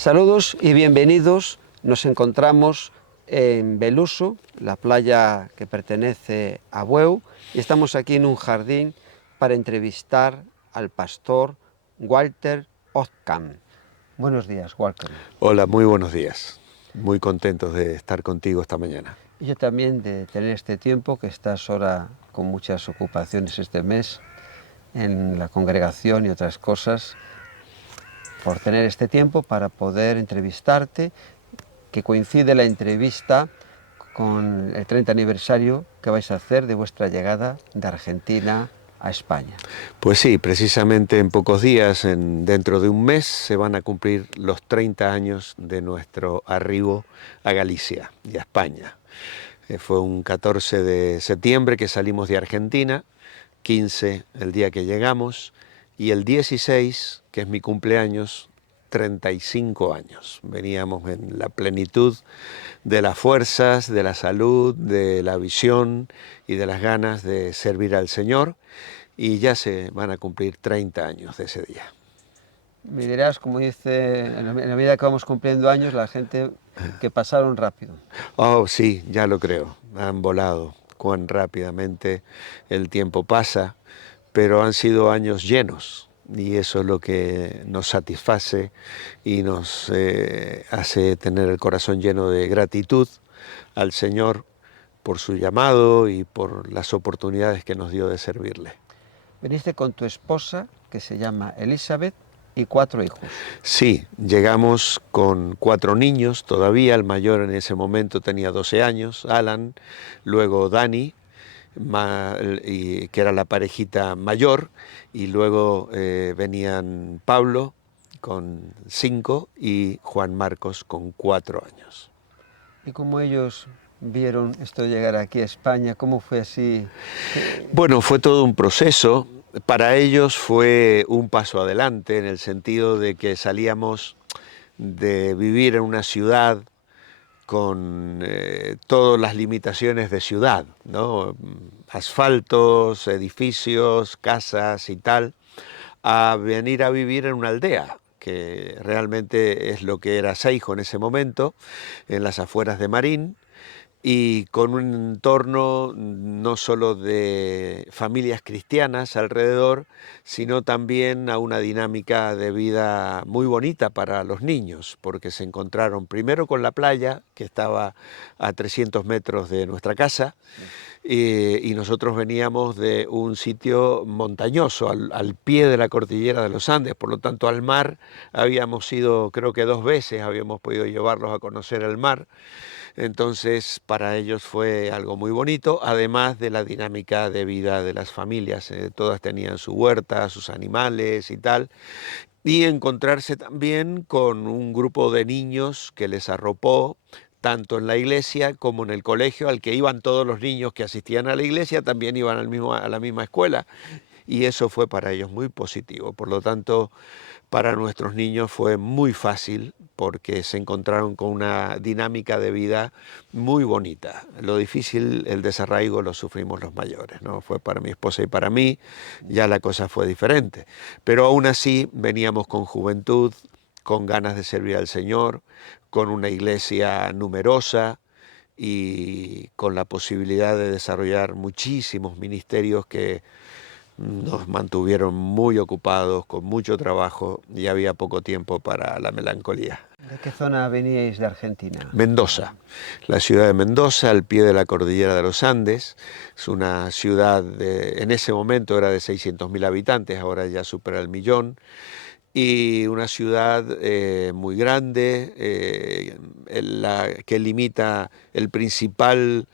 Saludos y bienvenidos. Nos encontramos en Beluso, la playa que pertenece a Bueu, y estamos aquí en un jardín para entrevistar al pastor Walter Othkamp. Buenos días, Walter. Hola, muy buenos días. Muy contentos de estar contigo esta mañana. Y yo también de tener este tiempo, que estás ahora con muchas ocupaciones este mes en la congregación y otras cosas, por tener este tiempo para poder entrevistarte, que coincide la entrevista con el 30 aniversario que vais a hacer de vuestra llegada de Argentina a España. Pues sí, precisamente en pocos días, dentro de un mes, se van a cumplir los 30 años de nuestro arribo a Galicia y a España. Fue un 14 de septiembre que salimos de Argentina, 15 el día que llegamos, y el 16, que es mi cumpleaños, 35 años. Veníamos en la plenitud de las fuerzas, de la salud, de la visión y de las ganas de servir al Señor, y ya se van a cumplir 30 años de ese día. Me dirás, como dice, en la medida que vamos cumpliendo años, la gente que pasaron rápido. Oh, sí, ya lo creo, han volado, cuán rápidamente el tiempo pasa, pero han sido años llenos. Y eso es lo que nos satisface y nos hace tener el corazón lleno de gratitud al Señor por su llamado y por las oportunidades que nos dio de servirle. Veniste con tu esposa, que se llama Elizabeth, y 4 hijos. Sí, llegamos con 4 niños todavía, el mayor en ese momento tenía 12 años, Alan, luego Dani, que era la parejita mayor, y luego venían Pablo con 5 y Juan Marcos con 4 años. ¿Y cómo ellos vieron esto de llegar aquí a España? ¿Cómo fue así? Bueno, fue todo un proceso. Para ellos fue un paso adelante en el sentido de que salíamos de vivir en una ciudad con todas las limitaciones de ciudad, ¿no? Asfaltos, edificios, casas y tal, a venir a vivir en una aldea, que realmente es lo que era Seijo en ese momento, en las afueras de Marín, y con un entorno no solo de familias cristianas alrededor, sino también a una dinámica de vida muy bonita para los niños, porque se encontraron primero con la playa, que estaba a 300 metros de nuestra casa, y nosotros veníamos de un sitio montañoso, al pie de la cordillera de los Andes, por lo tanto al mar habíamos ido, creo que 2 veces habíamos podido llevarlos a conocer el mar. Entonces, para ellos fue algo muy bonito, además de la dinámica de vida de las familias. Todas tenían su huerta, sus animales y tal. Y encontrarse también con un grupo de niños que les arropó, tanto en la iglesia como en el colegio, al que iban todos los niños que asistían a la iglesia, también iban a la misma escuela. Y eso fue para ellos muy positivo. Por lo tanto, para nuestros niños fue muy fácil porque se encontraron con una dinámica de vida muy bonita. Lo difícil, el desarraigo, lo sufrimos los mayores, ¿no? Fue para mi esposa y para mí, ya la cosa fue diferente. Pero aún así veníamos con juventud, con ganas de servir al Señor, con una iglesia numerosa y con la posibilidad de desarrollar muchísimos ministerios que nos mantuvieron muy ocupados, con mucho trabajo, y había poco tiempo para la melancolía. ¿De qué zona veníais de Argentina? Mendoza, la ciudad de Mendoza, al pie de la cordillera de los Andes. Es una ciudad, en ese momento era de 600.000 habitantes, ahora ya supera el 1.000.000. Y una ciudad muy grande, que limita la principal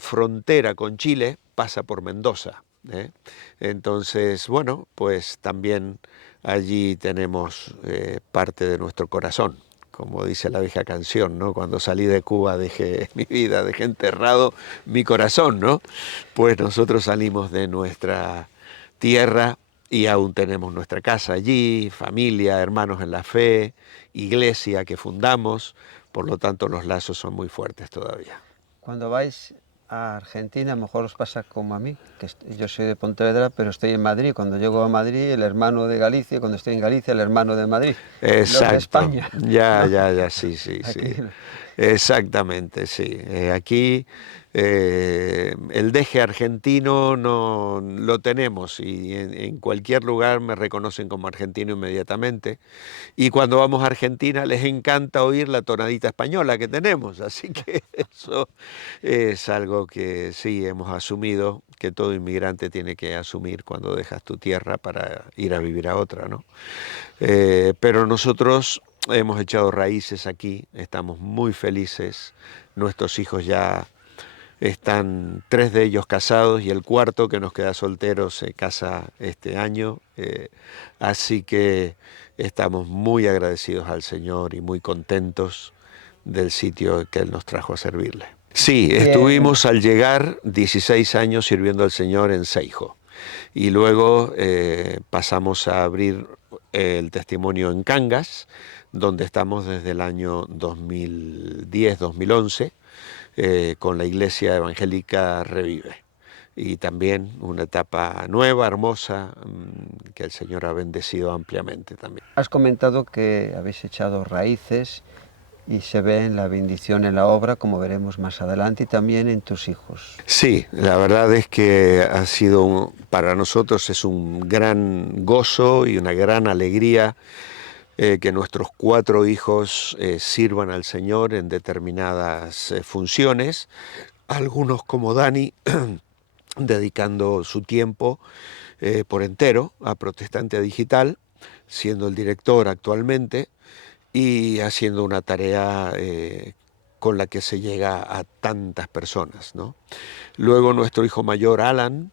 frontera con Chile, pasa por Mendoza. Entonces, bueno, pues también allí tenemos parte de nuestro corazón, como dice la vieja canción, ¿no? Cuando salí de Cuba dejé mi vida, dejé enterrado mi corazón, ¿no? Pues nosotros salimos de nuestra tierra y aún tenemos nuestra casa allí, familia, hermanos en la fe, iglesia que fundamos, por lo tanto los lazos son muy fuertes todavía. Cuando vais a Argentina, a lo mejor os pasa como a mí, que yo soy de Pontevedra, pero estoy en Madrid. Cuando llego a Madrid, el hermano de Galicia, cuando estoy en Galicia, el hermano de Madrid, los de Exacto, España, ya, ¿no? ya, ya, sí, sí, sí. Aquí, Exactamente, sí. Aquí el deje argentino no lo tenemos y en cualquier lugar me reconocen como argentino inmediatamente. Y cuando vamos a Argentina les encanta oír la tonadita española que tenemos, así que eso es algo que sí hemos asumido, que todo inmigrante tiene que asumir cuando dejas tu tierra para ir a vivir a otra, ¿no? Pero nosotros hemos echado raíces aquí, estamos muy felices, nuestros hijos ya están 3 de ellos casados y el cuarto que nos queda soltero se casa este año, así que estamos muy agradecidos al Señor y muy contentos del sitio que Él nos trajo a servirle. Sí, y estuvimos al llegar 16 años sirviendo al Señor en Seijo y luego pasamos a abrir el testimonio en Cangas, donde estamos desde el año 2010-2011 con la Iglesia Evangélica Revive. Y también una etapa nueva, hermosa, que el Señor ha bendecido ampliamente también. has comentado que habéis echado raíces y se ve en la bendición en la obra, como veremos más adelante, y también en tus hijos. Sí, la verdad es que ha sido, para nosotros es un gran gozo y una gran alegría que nuestros 4 hijos sirvan al Señor en determinadas funciones, algunos como Dani, dedicando su tiempo por entero a Protestante Digital, siendo el director actualmente y haciendo una tarea con la que se llega a tantas personas, ¿no? Luego nuestro hijo mayor, Alan,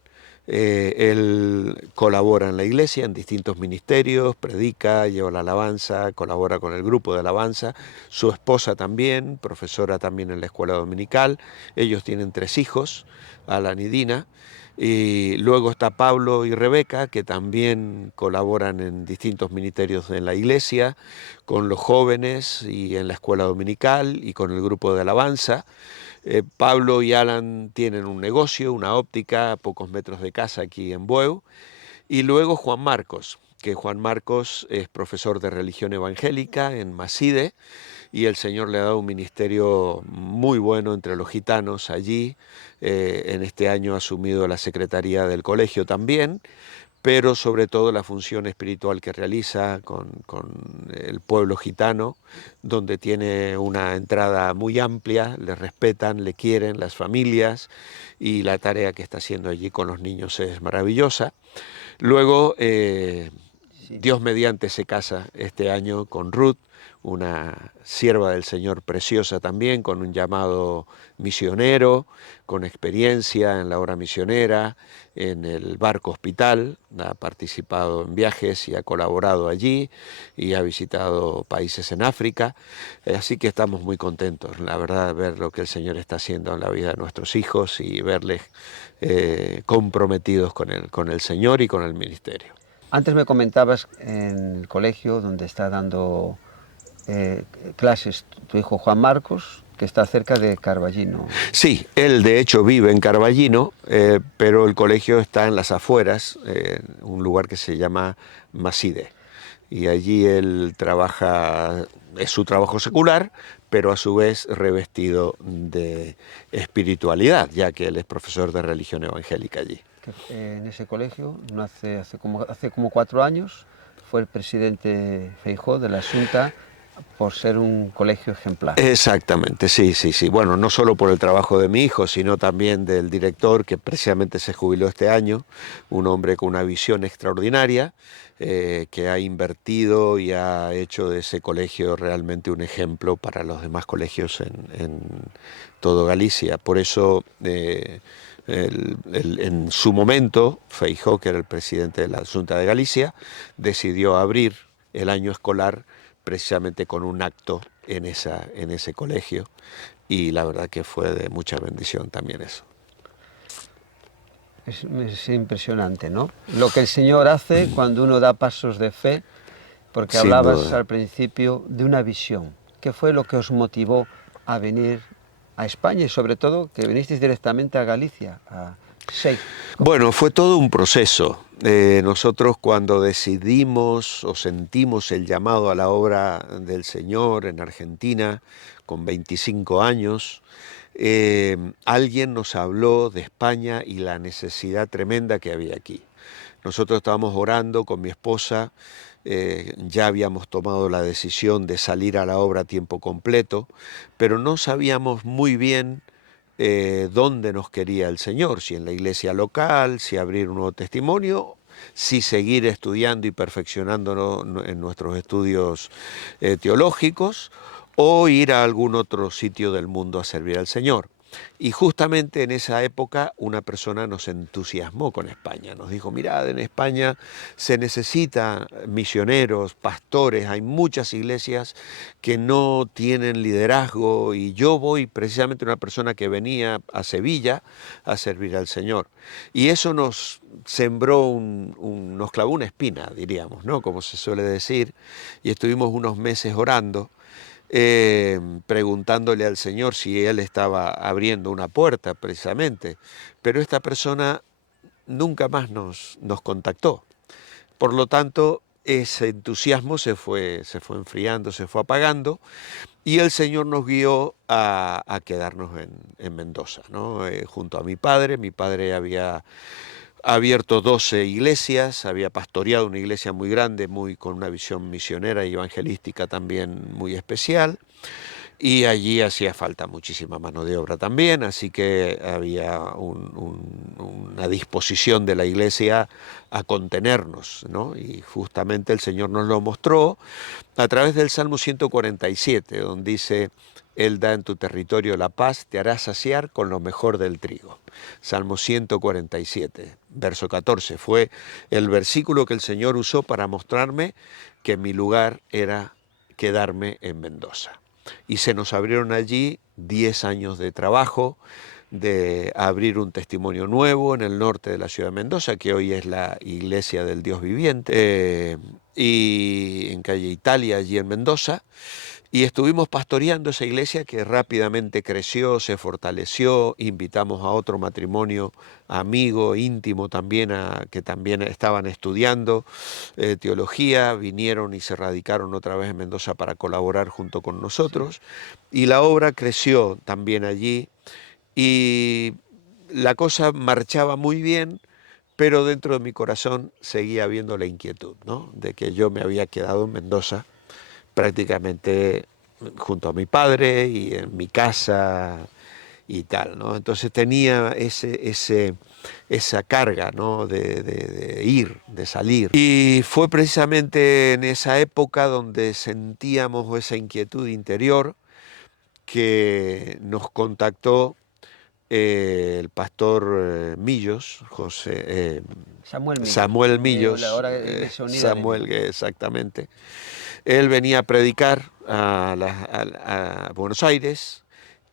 él colabora en la iglesia, en distintos ministerios, predica, lleva la alabanza, colabora con el grupo de alabanza. Su esposa también, profesora también en la escuela dominical. Ellos tienen 3 hijos, Alan y Dina. Y luego está Pablo y Rebeca, que también colaboran en distintos ministerios en la iglesia, con los jóvenes y en la escuela dominical y con el grupo de alabanza. Pablo y Alan tienen un negocio, una óptica a pocos metros de casa aquí en Bueu. Y luego Juan Marcos, que Juan Marcos es profesor de religión evangélica en Maside y el Señor le ha dado un ministerio muy bueno entre los gitanos allí. En este año ha asumido la secretaría del colegio también, pero sobre todo la función espiritual que realiza con el pueblo gitano, donde tiene una entrada muy amplia, le respetan, le quieren las familias y la tarea que está haciendo allí con los niños es maravillosa. Luego, Sí. Dios mediante se casa este año con Ruth, una sierva del Señor preciosa también, con un llamado misionero, con experiencia en la obra misionera, en el barco hospital, ha participado en viajes y ha colaborado allí y ha visitado países en África, así que estamos muy contentos, la verdad, ver lo que el Señor está haciendo en la vida de nuestros hijos y verles comprometidos con el Señor y con el ministerio. Antes me comentabas en el colegio donde está dando clases tu hijo Juan Marcos, que está cerca de Carballino. Sí, él de hecho vive en Carballino, pero el colegio está en las afueras, un lugar que se llama Maside. Y allí él trabaja, es su trabajo secular, pero a su vez revestido de espiritualidad, ya que él es profesor de religión evangélica allí. Que, en ese colegio, no hace como 4 años, fue el presidente Feijóo de la Xunta por ser un colegio ejemplar. Exactamente, sí, sí, sí. Bueno, no solo por el trabajo de mi hijo, sino también del director que precisamente se jubiló este año, un hombre con una visión extraordinaria, que ha invertido y ha hecho de ese colegio realmente un ejemplo para los demás colegios en todo Galicia. Por eso, en su momento, Feijóo, que era el presidente de la Xunta de Galicia, decidió abrir el año escolar precisamente con un acto en ese colegio y la verdad que fue de mucha bendición también eso. Es impresionante, ¿no? Lo que el Señor hace cuando uno da pasos de fe, porque Sin hablabas duda. al principio de una visión. ¿Qué fue lo que os motivó a venir a España y sobre todo que vinisteis directamente a Galicia, a Seix? Bueno, fue todo un proceso. Nosotros cuando decidimos o sentimos el llamado a la obra del Señor en Argentina, con 25 años, alguien nos habló de España y la necesidad tremenda que había aquí. Nosotros estábamos orando con mi esposa, ya habíamos tomado la decisión de salir a la obra a tiempo completo, pero no sabíamos muy bien dónde nos quería el Señor, si en la iglesia local, si abrir un nuevo testimonio, si seguir estudiando y perfeccionándonos en nuestros estudios teológicos, o ir a algún otro sitio del mundo a servir al Señor. Y justamente en esa época una persona nos entusiasmó con España, nos dijo, mirad, en España se necesitan misioneros, pastores, hay muchas iglesias que no tienen liderazgo y yo voy precisamente una persona que venía a Sevilla a servir al Señor. Y eso nos sembró nos clavó una espina, diríamos, ¿no? Como se suele decir, y estuvimos unos meses orando, preguntándole al Señor si Él estaba abriendo una puerta precisamente, pero esta persona nunca más nos contactó. Por lo tanto, ese entusiasmo se fue enfriando, se fue apagando, y el Señor nos guió a quedarnos en Mendoza, ¿no? Junto a mi padre. Mi padre había abierto 12 iglesias, había pastoreado una iglesia muy grande, con una visión misionera y evangelística también muy especial, y allí hacía falta muchísima mano de obra también, así que había una disposición de la iglesia a contenernos, ¿no? Y justamente el Señor nos lo mostró a través del Salmo 147, donde dice: Él da en tu territorio la paz, te hará saciar con lo mejor del trigo. Salmo 147, verso 14, fue el versículo que el Señor usó para mostrarme que mi lugar era quedarme en Mendoza. Y se nos abrieron allí 10 años de trabajo, de abrir un testimonio nuevo en el norte de la ciudad de Mendoza, que hoy es la Iglesia del Dios Viviente, y en calle Italia, allí en Mendoza. Y estuvimos pastoreando esa iglesia que rápidamente creció, se fortaleció. Invitamos a otro matrimonio amigo, íntimo también, que también estaban estudiando teología, vinieron y se radicaron otra vez en Mendoza para colaborar junto con nosotros. Y la obra creció también allí y la cosa marchaba muy bien, pero dentro de mi corazón seguía habiendo la inquietud, ¿no? De que yo me había quedado en Mendoza prácticamente junto a mi padre y en mi casa y tal, ¿no? Entonces tenía esa carga, ¿no? de ir, de salir. Y fue precisamente en esa época donde sentíamos esa inquietud interior que nos contactó el pastor Millos, Samuel Millos, Ahora Iglesia Unida Samuel, exactamente. Él venía a predicar a Buenos Aires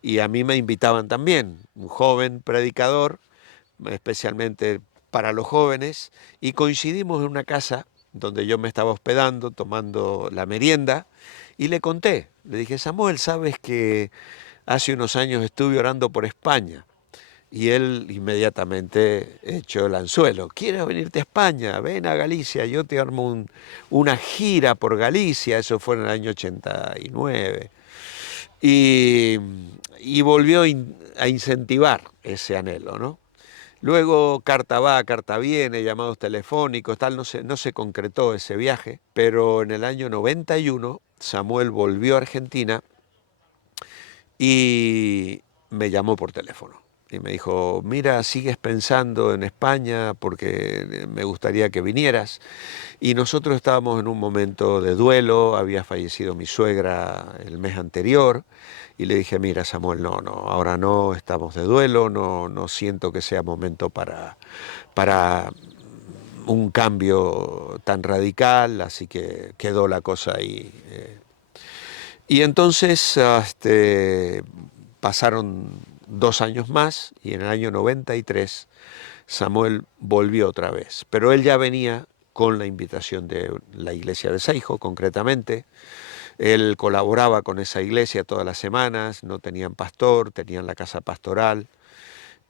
y a mí me invitaban también, un joven predicador, especialmente para los jóvenes, y coincidimos en una casa donde yo me estaba hospedando, tomando la merienda, y le conté, le dije: Samuel, ¿sabes que hace unos años estuve orando por España? Y él inmediatamente echó el anzuelo: ¿quieres venirte a España? Ven a Galicia, yo te armo una gira por Galicia. Eso fue en el año 89. Y volvió a incentivar ese anhelo, ¿no? Luego carta va, carta viene, llamados telefónicos, tal, no se concretó ese viaje, pero en el año 91 Samuel volvió a Argentina y me llamó por teléfono. Y me dijo: mira, sigues pensando en España porque me gustaría que vinieras. Y nosotros estábamos en un momento de duelo, había fallecido mi suegra el mes anterior, y le dije: mira, Samuel, no, ahora no, estamos de duelo, no siento que sea momento para un cambio tan radical, así que quedó la cosa ahí. Y entonces pasaron 2 años más y en el año 93 Samuel volvió otra vez, pero él ya venía con la invitación de la iglesia de Seijo, concretamente, Él colaboraba con esa iglesia todas las semanas, no tenían pastor, tenían la casa pastoral,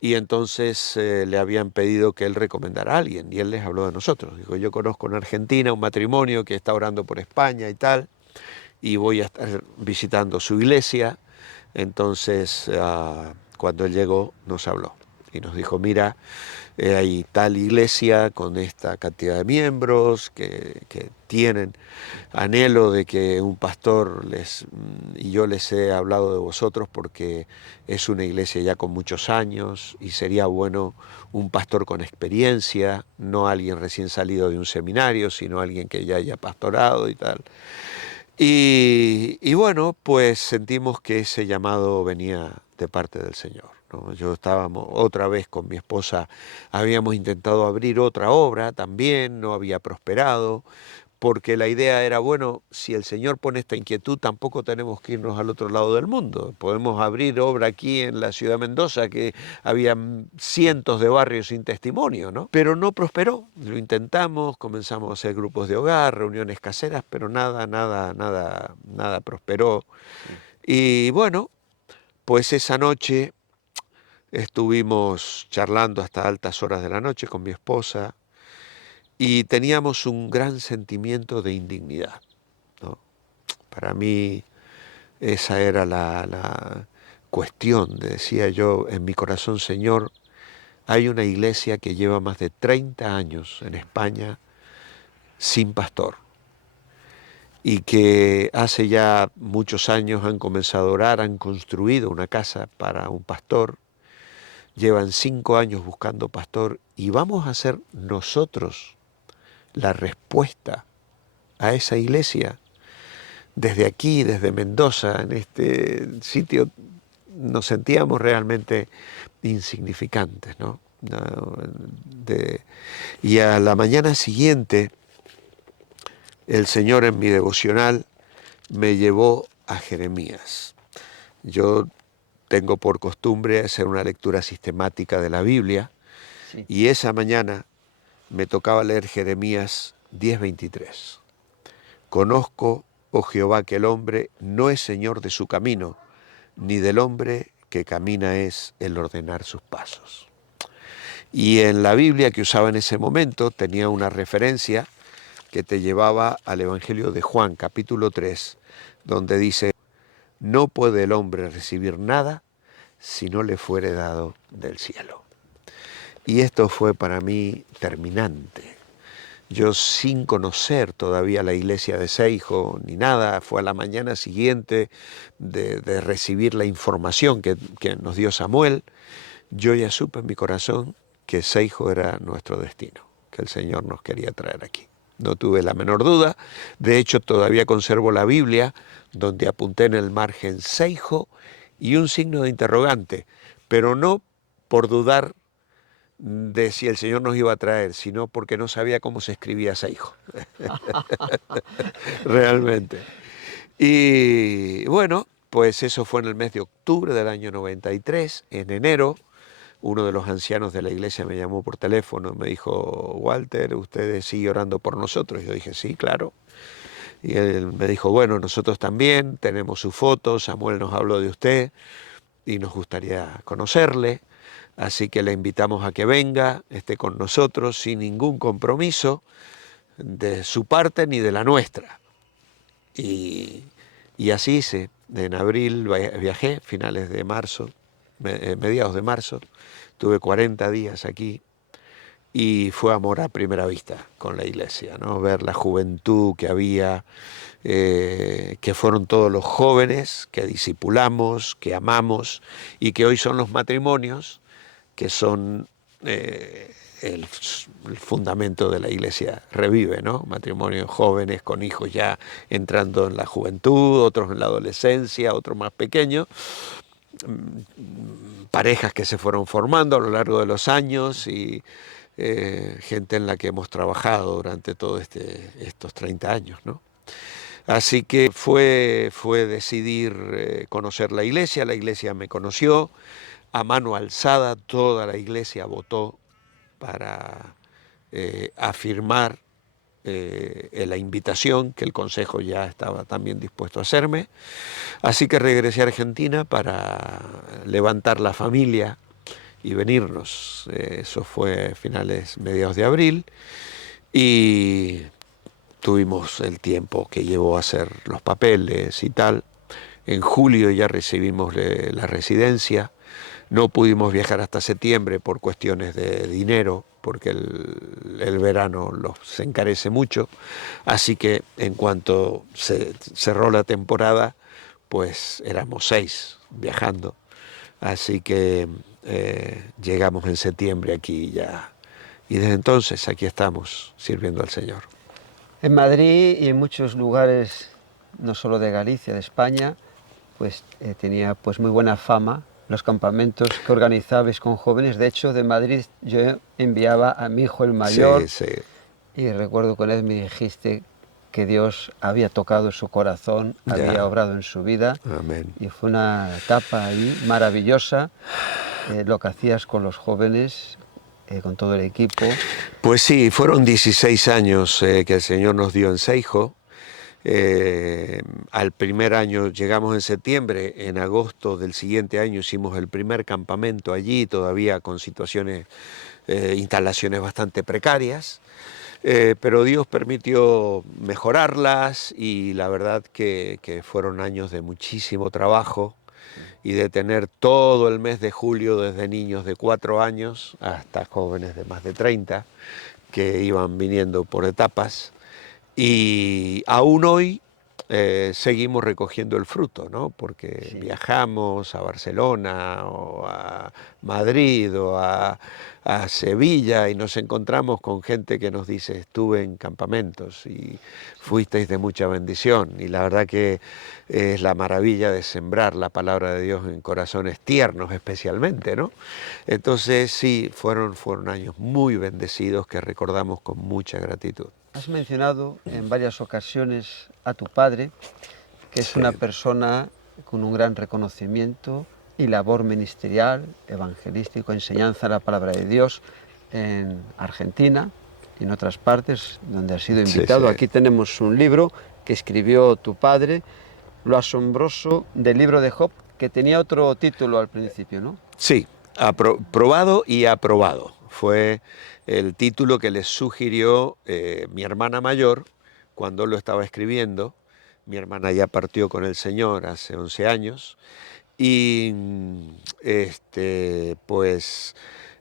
y entonces le habían pedido que él recomendara a alguien, y él les habló de nosotros. Dijo, yo conozco en Argentina un matrimonio que está orando por España y tal, y voy a estar visitando su iglesia. Entonces, cuando él llegó, nos habló y nos dijo, mira, hay tal iglesia con esta cantidad de miembros que tienen anhelo de que un pastor y yo les he hablado de vosotros porque es una iglesia ya con muchos años y sería bueno un pastor con experiencia, no alguien recién salido de un seminario, sino alguien que ya haya pastorado y tal. Y bueno, pues sentimos que ese llamado venía de parte del Señor, ¿no? Yo estábamos otra vez con mi esposa, habíamos intentado abrir otra obra también, no había prosperado, porque la idea era, bueno, si el Señor pone esta inquietud, tampoco tenemos que irnos al otro lado del mundo. Podemos abrir obra aquí en la ciudad de Mendoza, que había cientos de barrios sin testimonio, ¿no? Pero no prosperó. Lo intentamos, comenzamos a hacer grupos de hogar, reuniones caseras, pero nada prosperó. Y bueno, pues esa noche estuvimos charlando hasta altas horas de la noche con mi esposa, y teníamos un gran sentimiento de indignidad, ¿no? Para mí esa era la cuestión, decía yo en mi corazón, Señor, hay una iglesia que lleva más de 30 años en España sin pastor y que hace ya muchos años han comenzado a orar, han construido una casa para un pastor, llevan 5 años buscando pastor y vamos a ser nosotros la respuesta a esa iglesia. Desde aquí, desde Mendoza, en este sitio, nos sentíamos realmente insignificantes, ¿no? Y a la mañana siguiente, el Señor en mi devocional me llevó a Jeremías. Yo tengo por costumbre hacer una lectura sistemática de la Biblia, Sí. y esa mañana me tocaba leer Jeremías 10:23. Conozco, oh Jehová, que el hombre no es señor de su camino, ni del hombre que camina es el ordenar sus pasos. Y en la Biblia que usaba en ese momento tenía una referencia que te llevaba al Evangelio de Juan, capítulo 3, donde dice, no puede el hombre recibir nada si no le fuere dado del cielo. Y esto fue para mí terminante. Yo, sin conocer todavía la iglesia de Seijo ni nada, fue a la mañana siguiente de recibir la información que nos dio Samuel, yo ya supe en mi corazón que Seijo era nuestro destino, que el Señor nos quería traer aquí. No tuve la menor duda. De hecho, todavía conservo la Biblia donde apunté en el margen Seijo y un signo de interrogante, pero no por dudar de si el Señor nos iba a traer, sino porque no sabía cómo se escribía Seijo. Realmente. Y bueno, pues eso fue en el mes de octubre del año 93. En enero, uno de los ancianos de la iglesia me llamó por teléfono y me dijo, Walter, ¿usted sigue orando por nosotros? Y yo dije, sí, claro. Y él me dijo, bueno, nosotros también, tenemos su foto, Samuel nos habló de usted y nos gustaría conocerle. Así que le invitamos a que venga, esté con nosotros sin ningún compromiso de su parte ni de la nuestra. Y así hice. En abril viajé, finales de marzo, mediados de marzo, tuve 40 días aquí y fue amor a primera vista con la iglesia, ¿no? Ver la juventud que había, que fueron todos los jóvenes que discipulamos, que amamos y que hoy son los matrimonios, que son el fundamento de la iglesia Revive, ¿no? Matrimonios jóvenes con hijos ya entrando en la juventud, otros en la adolescencia, otros más pequeños, parejas que se fueron formando a lo largo de los años y gente en la que hemos trabajado durante todos estos 30 años, ¿no? Así que fue decidir conocer la iglesia me conoció, a mano alzada toda la iglesia votó para afirmar la invitación que el Consejo ya estaba también dispuesto a hacerme. Así que regresé a Argentina para levantar la familia y venirnos. Eso fue mediados de abril, y tuvimos el tiempo que llevó a hacer los papeles y tal. En julio ya recibimos la residencia. No pudimos viajar hasta septiembre por cuestiones de dinero, porque el verano se encarece mucho. Así que en cuanto se cerró la temporada, pues éramos 6 viajando. Así que llegamos en septiembre aquí ya. Y desde entonces aquí estamos sirviendo al Señor. En Madrid y en muchos lugares, no solo de Galicia, de España, pues tenía pues muy buena fama los campamentos que organizabais con jóvenes. De hecho, de Madrid yo enviaba a mi hijo el mayor, Sí, sí. y recuerdo con él me dijiste que Dios había tocado su corazón, había Ya. obrado en su vida, Amén. y fue una etapa ahí maravillosa, lo que hacías con los jóvenes, con todo el equipo. Pues sí, fueron 16 años que el Señor nos dio en Seijo. Al primer año llegamos en septiembre, en agosto del siguiente año hicimos el primer campamento allí, todavía con instalaciones bastante precarias, pero Dios permitió mejorarlas, y la verdad que fueron años de muchísimo trabajo y de tener todo el mes de julio, desde niños de 4 años hasta jóvenes de más de 30, que iban viniendo por etapas. Y aún hoy seguimos recogiendo el fruto, ¿no? Porque Sí. viajamos a Barcelona o a Madrid o a Sevilla y nos encontramos con gente que nos dice: estuve en campamentos y fuisteis de mucha bendición. Y la verdad que es la maravilla de sembrar la palabra de Dios en corazones tiernos especialmente, ¿no? Entonces sí, fueron años muy bendecidos que recordamos con mucha gratitud. Has mencionado en varias ocasiones a tu padre, que es Sí. una persona con un gran reconocimiento y labor ministerial, evangelístico, enseñanza de la palabra de Dios en Argentina y en otras partes donde has sido Sí, invitado. sí. Aquí tenemos un libro que escribió tu padre, Lo asombroso del libro de Job, que tenía otro título al principio, ¿no? Sí, probado y aprobado. Fue el título que les sugirió mi hermana mayor cuando lo estaba escribiendo. Mi hermana ya partió con el Señor hace 11 años. Y pues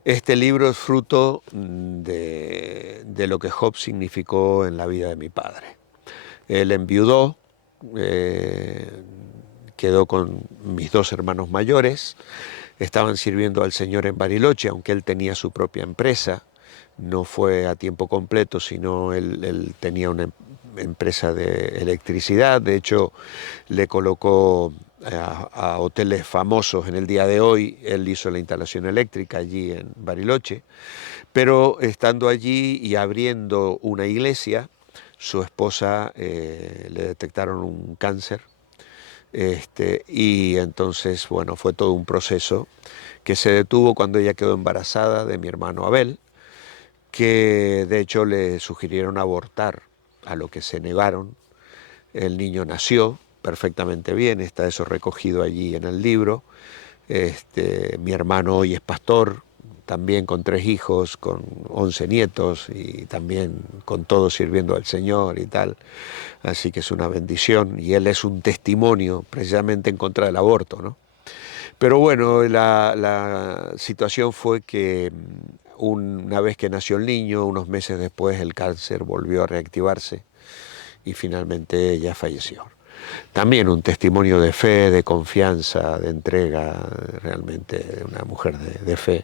este libro es fruto de lo que Job significó en la vida de mi padre. Él enviudó, quedó con mis 2 hermanos mayores, estaban sirviendo al Señor en Bariloche, aunque él tenía su propia empresa. No fue a tiempo completo, sino él tenía una empresa de electricidad. De hecho, le colocó a hoteles famosos en el día de hoy. Él hizo la instalación eléctrica allí en Bariloche. Pero estando allí y abriendo una iglesia, su esposa le detectaron un cáncer. Y entonces, bueno, fue todo un proceso que se detuvo cuando ella quedó embarazada de mi hermano Abel, que de hecho le sugirieron abortar, a lo que se negaron. El niño nació perfectamente bien, está eso recogido allí en el libro. Mi hermano hoy es pastor, también con 3 hijos, con 11 nietos y también con todo sirviendo al Señor y tal. Así que es una bendición, y él es un testimonio precisamente en contra del aborto, ¿no? Pero bueno, la situación fue que una vez que nació el niño, unos meses después el cáncer volvió a reactivarse y finalmente ella falleció. También un testimonio de fe, de confianza, de entrega, realmente de una mujer de fe.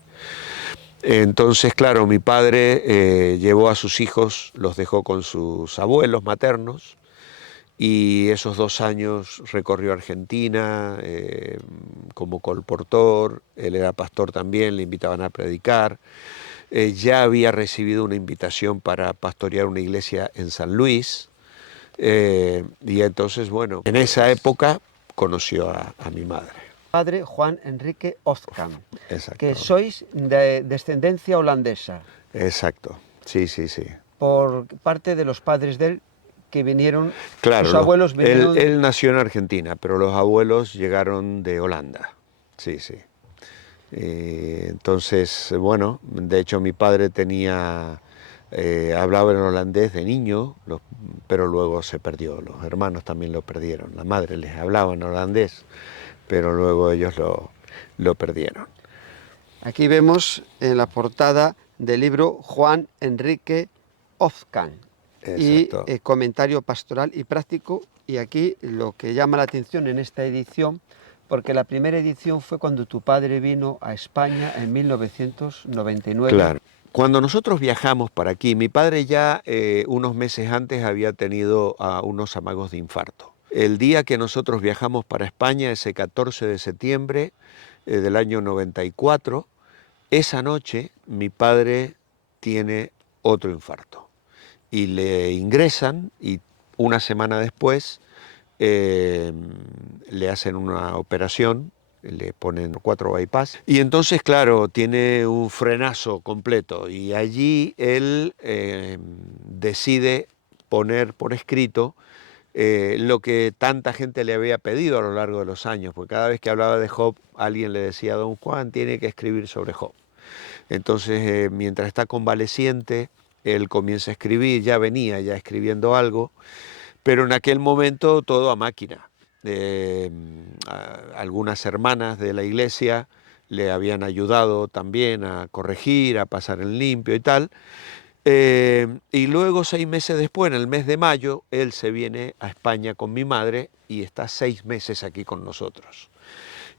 Entonces, claro, mi padre llevó a sus hijos, los dejó con sus abuelos maternos, y esos 2 años recorrió Argentina como colportor. Él era pastor también, le invitaban a predicar. Ya había recibido una invitación para pastorear una iglesia en San Luis. Y entonces, bueno, en esa época conoció a mi madre. Padre Juan Enrique Ozcam, que Exacto, sois de descendencia holandesa. exacto. Sí, sí, sí. por parte de los padres de él que vinieron, Claro, sus abuelos vinieron... él nació en Argentina, pero los abuelos llegaron de Holanda. Sí, sí. Entonces, bueno, de hecho mi padre hablaba en holandés de niño, pero luego se perdió. Los hermanos también lo perdieron. La madre les hablaba en holandés, pero luego ellos lo perdieron. Aquí vemos en la portada del libro Juan Enrique Ozcan y Exacto. comentario pastoral y práctico. Y aquí lo que llama la atención en esta edición, porque la primera edición fue cuando tu padre vino a España en 1999. Claro. Cuando nosotros viajamos para aquí, mi padre ya unos meses antes había tenido unos amagos de infarto. El día que nosotros viajamos para España, ese 14 de septiembre del año 94, esa noche mi padre tiene otro infarto y le ingresan y una semana después le hacen una operación, le ponen 4 bypass y entonces claro, tiene un frenazo completo y allí él decide poner por escrito lo que tanta gente le había pedido a lo largo de los años, porque cada vez que hablaba de Job alguien le decía: don Juan tiene que escribir sobre Job. Entonces, mientras está convaleciente, él comienza a escribir, ya venía ya escribiendo algo, pero en aquel momento todo a máquina. Algunas hermanas de la iglesia le habían ayudado también a corregir, a pasar en limpio y tal. Y luego 6 meses después, en el mes de mayo, él se viene a España con mi madre y está 6 meses aquí con nosotros.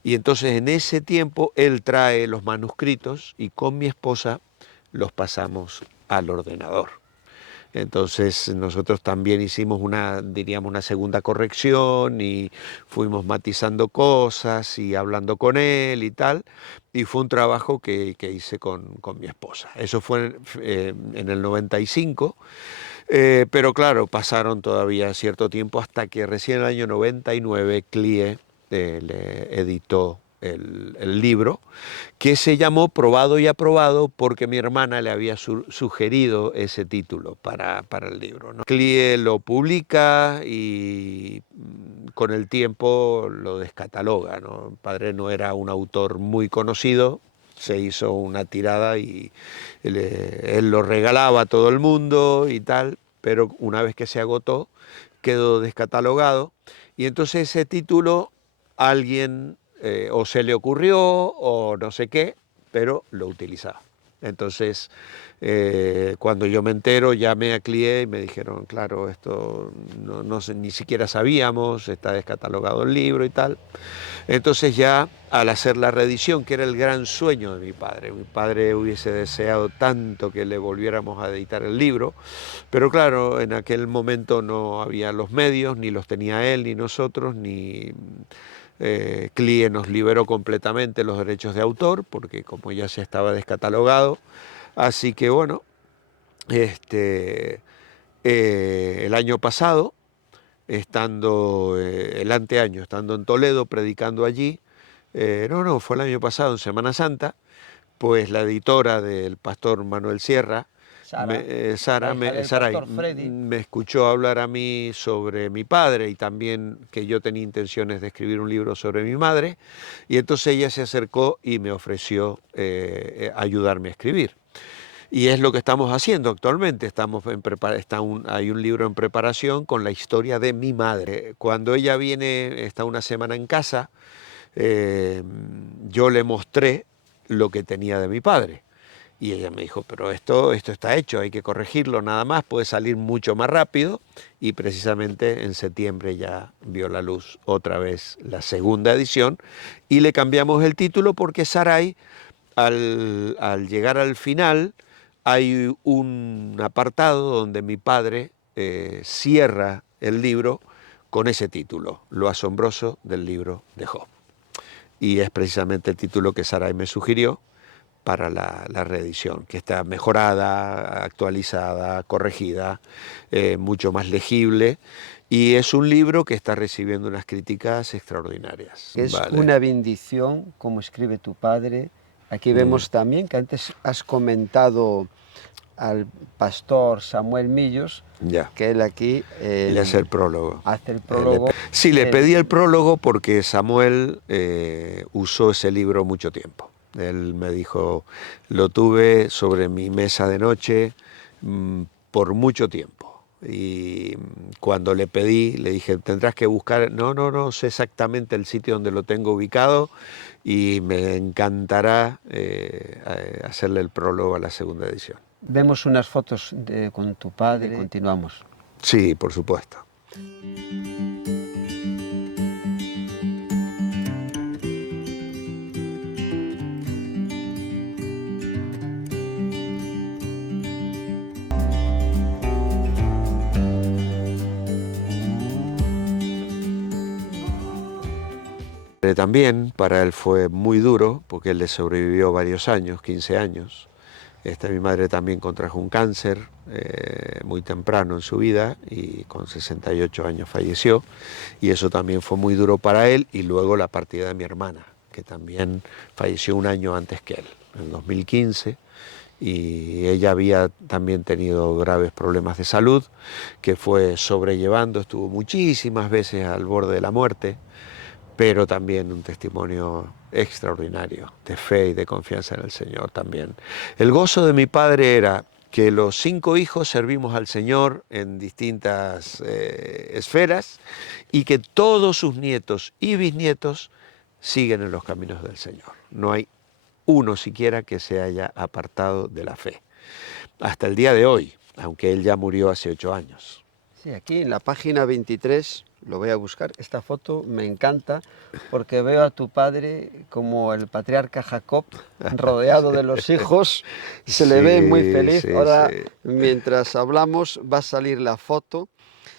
Y entonces en ese tiempo él trae los manuscritos y con mi esposa los pasamos al ordenador. Entonces nosotros también hicimos una segunda corrección y fuimos matizando cosas y hablando con él y tal. Y fue un trabajo que hice con mi esposa. Eso fue en el 95, pero claro, pasaron todavía cierto tiempo hasta que recién en el año 99 CLIE le editó el libro, que se llamó Probado y Aprobado porque mi hermana le había sugerido ese título para el libro, ¿no? CLIE lo publica y con el tiempo lo descataloga, ¿no? Mi padre no era un autor muy conocido, se hizo una tirada y él lo regalaba a todo el mundo y tal, pero una vez que se agotó quedó descatalogado y entonces ese título alguien o se le ocurrió o no sé qué, pero lo utilizaba. Entonces, cuando yo me entero, llamé a CLIE y me dijeron, claro, esto no sé, ni siquiera sabíamos, está descatalogado el libro y tal. Entonces ya al hacer la reedición, que era el gran sueño de mi padre hubiese deseado tanto que le volviéramos a editar el libro, pero claro, en aquel momento no había los medios, ni los tenía él, ni nosotros, ni... CLIE nos liberó completamente los derechos de autor, porque como ya se estaba descatalogado, así que bueno, el año pasado, el anteaño, estando en Toledo, predicando allí, fue el año pasado, en Semana Santa, pues la editora del pastor Manuel Sierra, Sara, me escuchó hablar a mí sobre mi padre y también que yo tenía intenciones de escribir un libro sobre mi madre, y entonces ella se acercó y me ofreció ayudarme a escribir. Y es lo que estamos haciendo actualmente. Hay un libro en preparación con la historia de mi madre. Cuando ella viene, está una semana en casa, yo le mostré lo que tenía de mi padre. Y ella me dijo, pero esto está hecho, hay que corregirlo nada más, puede salir mucho más rápido. Y precisamente en septiembre ya vio la luz otra vez la segunda edición y le cambiamos el título porque Sarai, al llegar al final, hay un apartado donde mi padre cierra el libro con ese título, Lo asombroso del libro de Job. Y es precisamente el título que Sarai me sugirió para la reedición, que está mejorada, actualizada, corregida, mucho más legible, y es un libro que está recibiendo unas críticas extraordinarias. Es una bendición, como escribe tu padre. Aquí vemos también que antes has comentado al pastor Samuel Millos, Ya. que él aquí Le hace el prólogo. hace el prólogo. Sí, le pedí el prólogo porque Samuel usó ese libro mucho tiempo. Él me dijo, lo tuve sobre mi mesa de noche por mucho tiempo. Y cuando le pedí, le dije, tendrás que buscar, no sé exactamente el sitio donde lo tengo ubicado y me encantará hacerle el prólogo a la segunda edición. Vemos unas fotos con tu padre y continuamos. Sí, por supuesto. También para él fue muy duro, porque él le sobrevivió varios años, 15 años. Mi madre también contrajo un cáncer muy temprano en su vida y con 68 años falleció. Y eso también fue muy duro para él. Y luego la partida de mi hermana, que también falleció un año antes que él, en 2015. Y ella había también tenido graves problemas de salud, que fue sobrellevando, estuvo muchísimas veces al borde de la muerte, pero también un testimonio extraordinario de fe y de confianza en el Señor también. El gozo de mi padre era que los 5 hijos servimos al Señor en distintas esferas y que todos sus nietos y bisnietos siguen en los caminos del Señor. No hay uno siquiera que se haya apartado de la fe. Hasta el día de hoy, aunque él ya murió hace 8 años. Sí, aquí en la página 23, lo voy a buscar, esta foto me encanta porque veo a tu padre como el patriarca Jacob rodeado de los hijos, se le ve muy feliz. Sí, Ahora, sí. mientras hablamos, va a salir la foto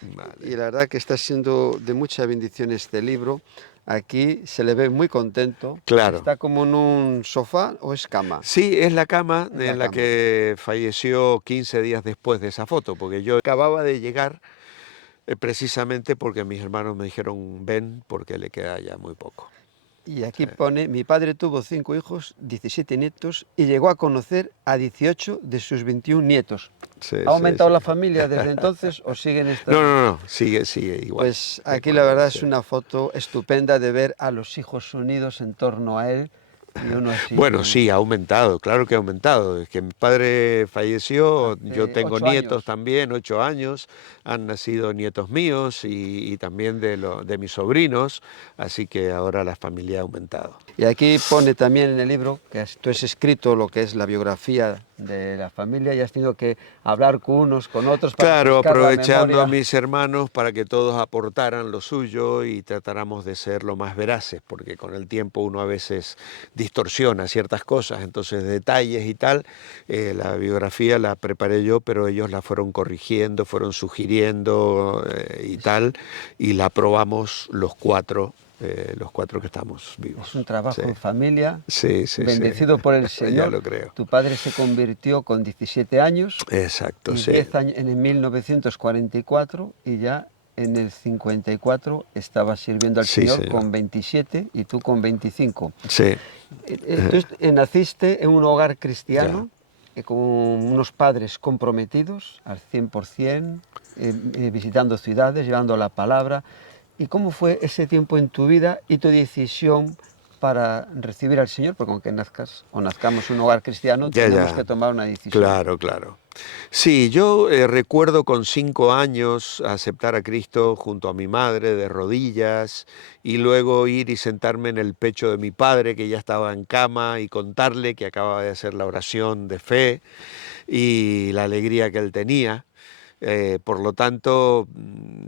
Vale. y la verdad que está siendo de mucha bendición este libro. Aquí se le ve muy contento. Claro. ¿Está como en un sofá o es cama? Sí, es la cama Es la en la cama. que falleció 15 días después de esa foto, porque yo acababa de llegar precisamente porque mis hermanos me dijeron ven porque le queda ya muy poco. Y aquí pone, mi padre tuvo 5 hijos, 17 nietos y llegó a conocer a 18 de sus 21 nietos. Sí, ¿Ha aumentado sí. la familia desde entonces o siguen estas? No, sigue igual. Pues aquí la verdad es una foto estupenda de ver a los hijos unidos en torno a él y uno así. Bueno, sí, ha aumentado, claro que ha aumentado. Es que mi padre falleció, Hace yo tengo 8 nietos años. también, 8 años, han nacido nietos míos y también de mis sobrinos, así que ahora la familia ha aumentado. Y aquí pone también en el libro que tú has escrito lo que es la biografía de la familia y has tenido que hablar con unos, con otros para Claro, refrescar la aprovechando a memoria. mis hermanos para que todos aportaran lo suyo y tratáramos de ser lo más veraces, porque con el tiempo uno a veces distorsiona ciertas cosas, entonces detalles y tal, la biografía la preparé yo, pero ellos la fueron corrigiendo, fueron sugiriendo y tal, y la aprobamos los cuatro que estamos vivos. Es un trabajo Sí. en familia, Sí, bendecido por el Señor. Ya lo creo. Tu padre se convirtió con 17 años Exacto, y sí. 10 años en el 1944 y ya en el 54 estaba sirviendo al Sí, Señor señor. con 27 y tú con 25. Sí. Tú naciste en un hogar cristiano con unos padres comprometidos al 100%, visitando ciudades, llevando la palabra. ¿Y cómo fue ese tiempo en tu vida y tu decisión para recibir al Señor? Porque aunque nazcas o nazcamos en un hogar cristiano, tenemos que tomar una decisión. Claro. Sí, yo recuerdo con 5 años aceptar a Cristo junto a mi madre de rodillas y luego ir y sentarme en el pecho de mi padre que ya estaba en cama y contarle que acababa de hacer la oración de fe y la alegría que él tenía. Por lo tanto,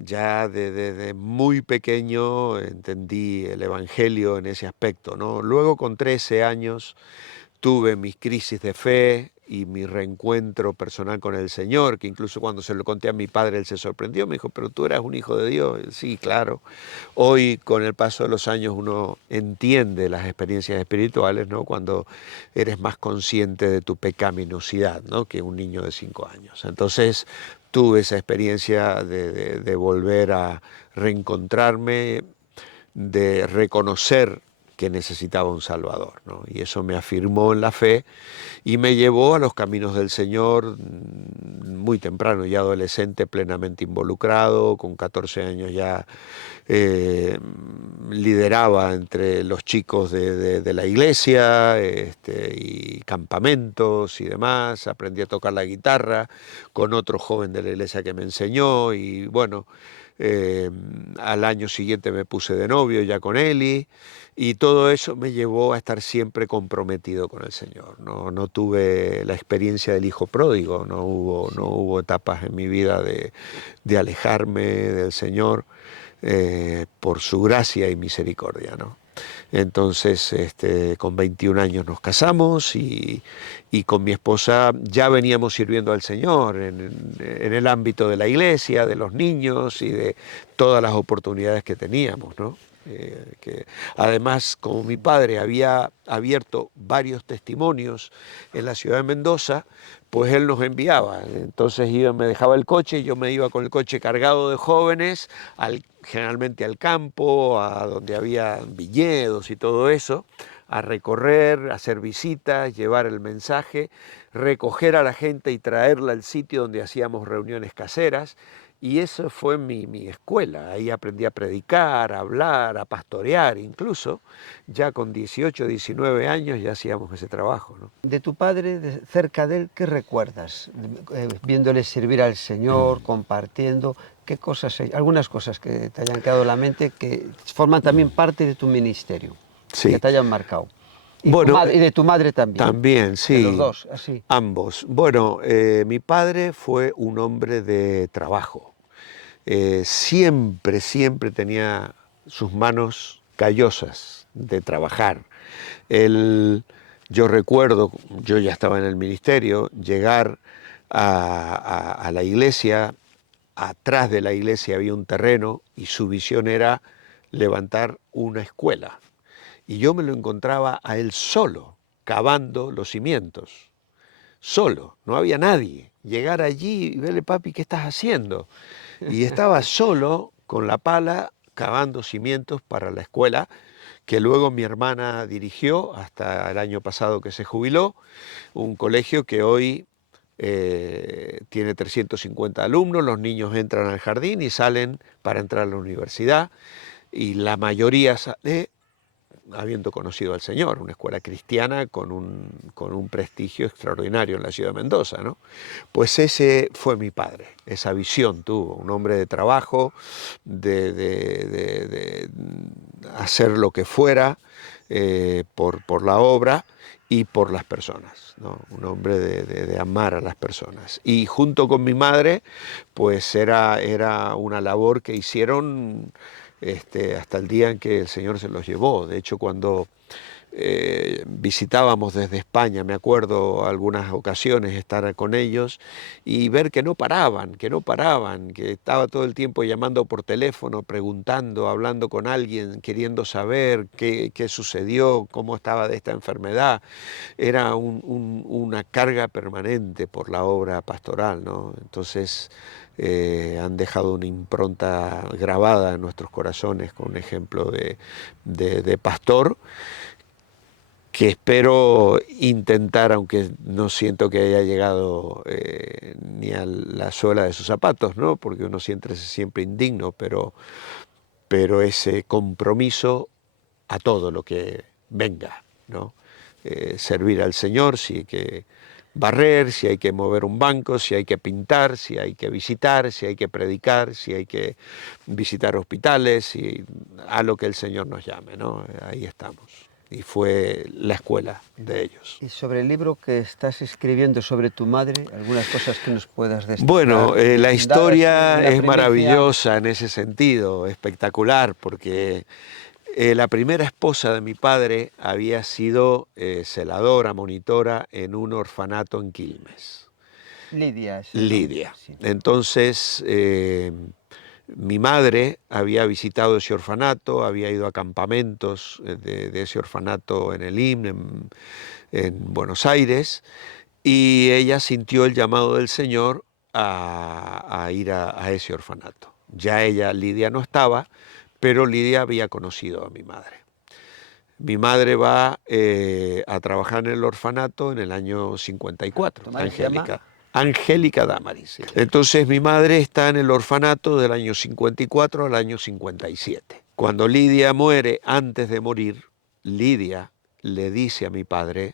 ya desde muy pequeño entendí el Evangelio en ese aspecto, ¿no? Luego, con 13 años, tuve mis crisis de fe y mi reencuentro personal con el Señor, que incluso cuando se lo conté a mi padre, él se sorprendió, me dijo, pero tú eras un hijo de Dios. Sí, claro. Hoy, con el paso de los años, uno entiende las experiencias espirituales, ¿no? Cuando eres más consciente de tu pecaminosidad, ¿no? Que un niño de 5 años. Entonces, tuve esa experiencia de volver a reencontrarme, de reconocer que necesitaba un Salvador, ¿no? Y eso me afirmó en la fe y me llevó a los caminos del Señor muy temprano, ya adolescente, plenamente involucrado, con 14 años ya lideraba entre los chicos de la iglesia, y campamentos y demás, aprendí a tocar la guitarra con otro joven de la iglesia que me enseñó y bueno, al año siguiente me puse de novio ya con Eli y todo eso me llevó a estar siempre comprometido con el Señor. No tuve la experiencia del hijo pródigo, no hubo etapas en mi vida de alejarme del Señor por su gracia y misericordia, ¿no? Entonces, con 21 años nos casamos y con mi esposa ya veníamos sirviendo al Señor en el ámbito de la iglesia, de los niños y de todas las oportunidades que teníamos, ¿no? Que además, como mi padre había abierto varios testimonios en la ciudad de Mendoza, pues él nos enviaba. Entonces me dejaba el coche y yo me iba con el coche cargado de jóvenes, generalmente al campo, a donde había viñedos y todo eso, a recorrer, a hacer visitas, llevar el mensaje, recoger a la gente y traerla al sitio donde hacíamos reuniones caseras. Y eso fue mi escuela, ahí aprendí a predicar, a hablar, a pastorear incluso. Ya con 18, 19 años ya hacíamos ese trabajo, ¿no? De tu padre, cerca de él, ¿qué recuerdas? Viéndole servir al Señor, compartiendo, ¿qué cosas hay? Algunas cosas que te hayan quedado en la mente que forman también parte de tu ministerio, Sí. que te hayan marcado. Y, bueno, y de tu madre también. También, sí. De los dos, así. Ambos. Bueno, mi padre fue un hombre de trabajo. Siempre tenía sus manos callosas de trabajar. Yo recuerdo, yo ya estaba en el ministerio, llegar a la iglesia, atrás de la iglesia había un terreno y su visión era levantar una escuela. Y yo me lo encontraba a él solo, cavando los cimientos. Solo, no había nadie. Llegar allí y verle, papi, ¿qué estás haciendo? Y estaba solo con la pala cavando cimientos para la escuela, que luego mi hermana dirigió hasta el año pasado que se jubiló, un colegio que hoy tiene 350 alumnos, los niños entran al jardín y salen para entrar a la universidad, y la mayoría sale habiendo conocido al Señor, una escuela cristiana con un prestigio extraordinario en la ciudad de Mendoza, ¿no? Pues ese fue mi padre, esa visión tuvo, un hombre de trabajo, de hacer lo que fuera por la obra y por las personas, ¿no? Un hombre de amar a las personas. Y junto con mi madre, pues era una labor que hicieron hasta el día en que el Señor se los llevó. De hecho, cuando visitábamos desde España, me acuerdo algunas ocasiones estar con ellos y ver que no paraban, que estaba todo el tiempo llamando por teléfono, preguntando, hablando con alguien, queriendo saber qué sucedió, cómo estaba de esta enfermedad. Era una carga permanente por la obra pastoral, ¿no? Entonces han dejado una impronta grabada en nuestros corazones con un ejemplo de pastor, que espero intentar, aunque no siento que haya llegado ni a la suela de sus zapatos, ¿no? Porque uno siempre indigno, pero ese compromiso a todo lo que venga, ¿no? Servir al Señor, si hay que barrer, si hay que mover un banco, si hay que pintar, si hay que visitar, si hay que predicar, si hay que visitar hospitales, a lo que el Señor nos llame, ¿no? Ahí estamos. Y fue la escuela de ellos. Y sobre el libro que estás escribiendo sobre tu madre, algunas cosas que nos puedas destacar. Bueno, la historia es maravillosa en ese sentido, espectacular, porque la primera esposa de mi padre había sido celadora, monitora en un orfanato en Quilmes. Lidia. Lidia. Sí. Entonces, mi madre había visitado ese orfanato, había ido a campamentos de ese orfanato en el IMN, en Buenos Aires, y ella sintió el llamado del Señor a ir a ese orfanato. Ya Lidia no estaba, pero Lidia había conocido a mi madre. Mi madre va a trabajar en el orfanato en el año 54, ¿Tu madre se llama? Angélica. Angélica Damaris. Entonces mi madre está en el orfanato del año 54 al año 57. Cuando Lidia muere, antes de morir, Lidia le dice a mi padre,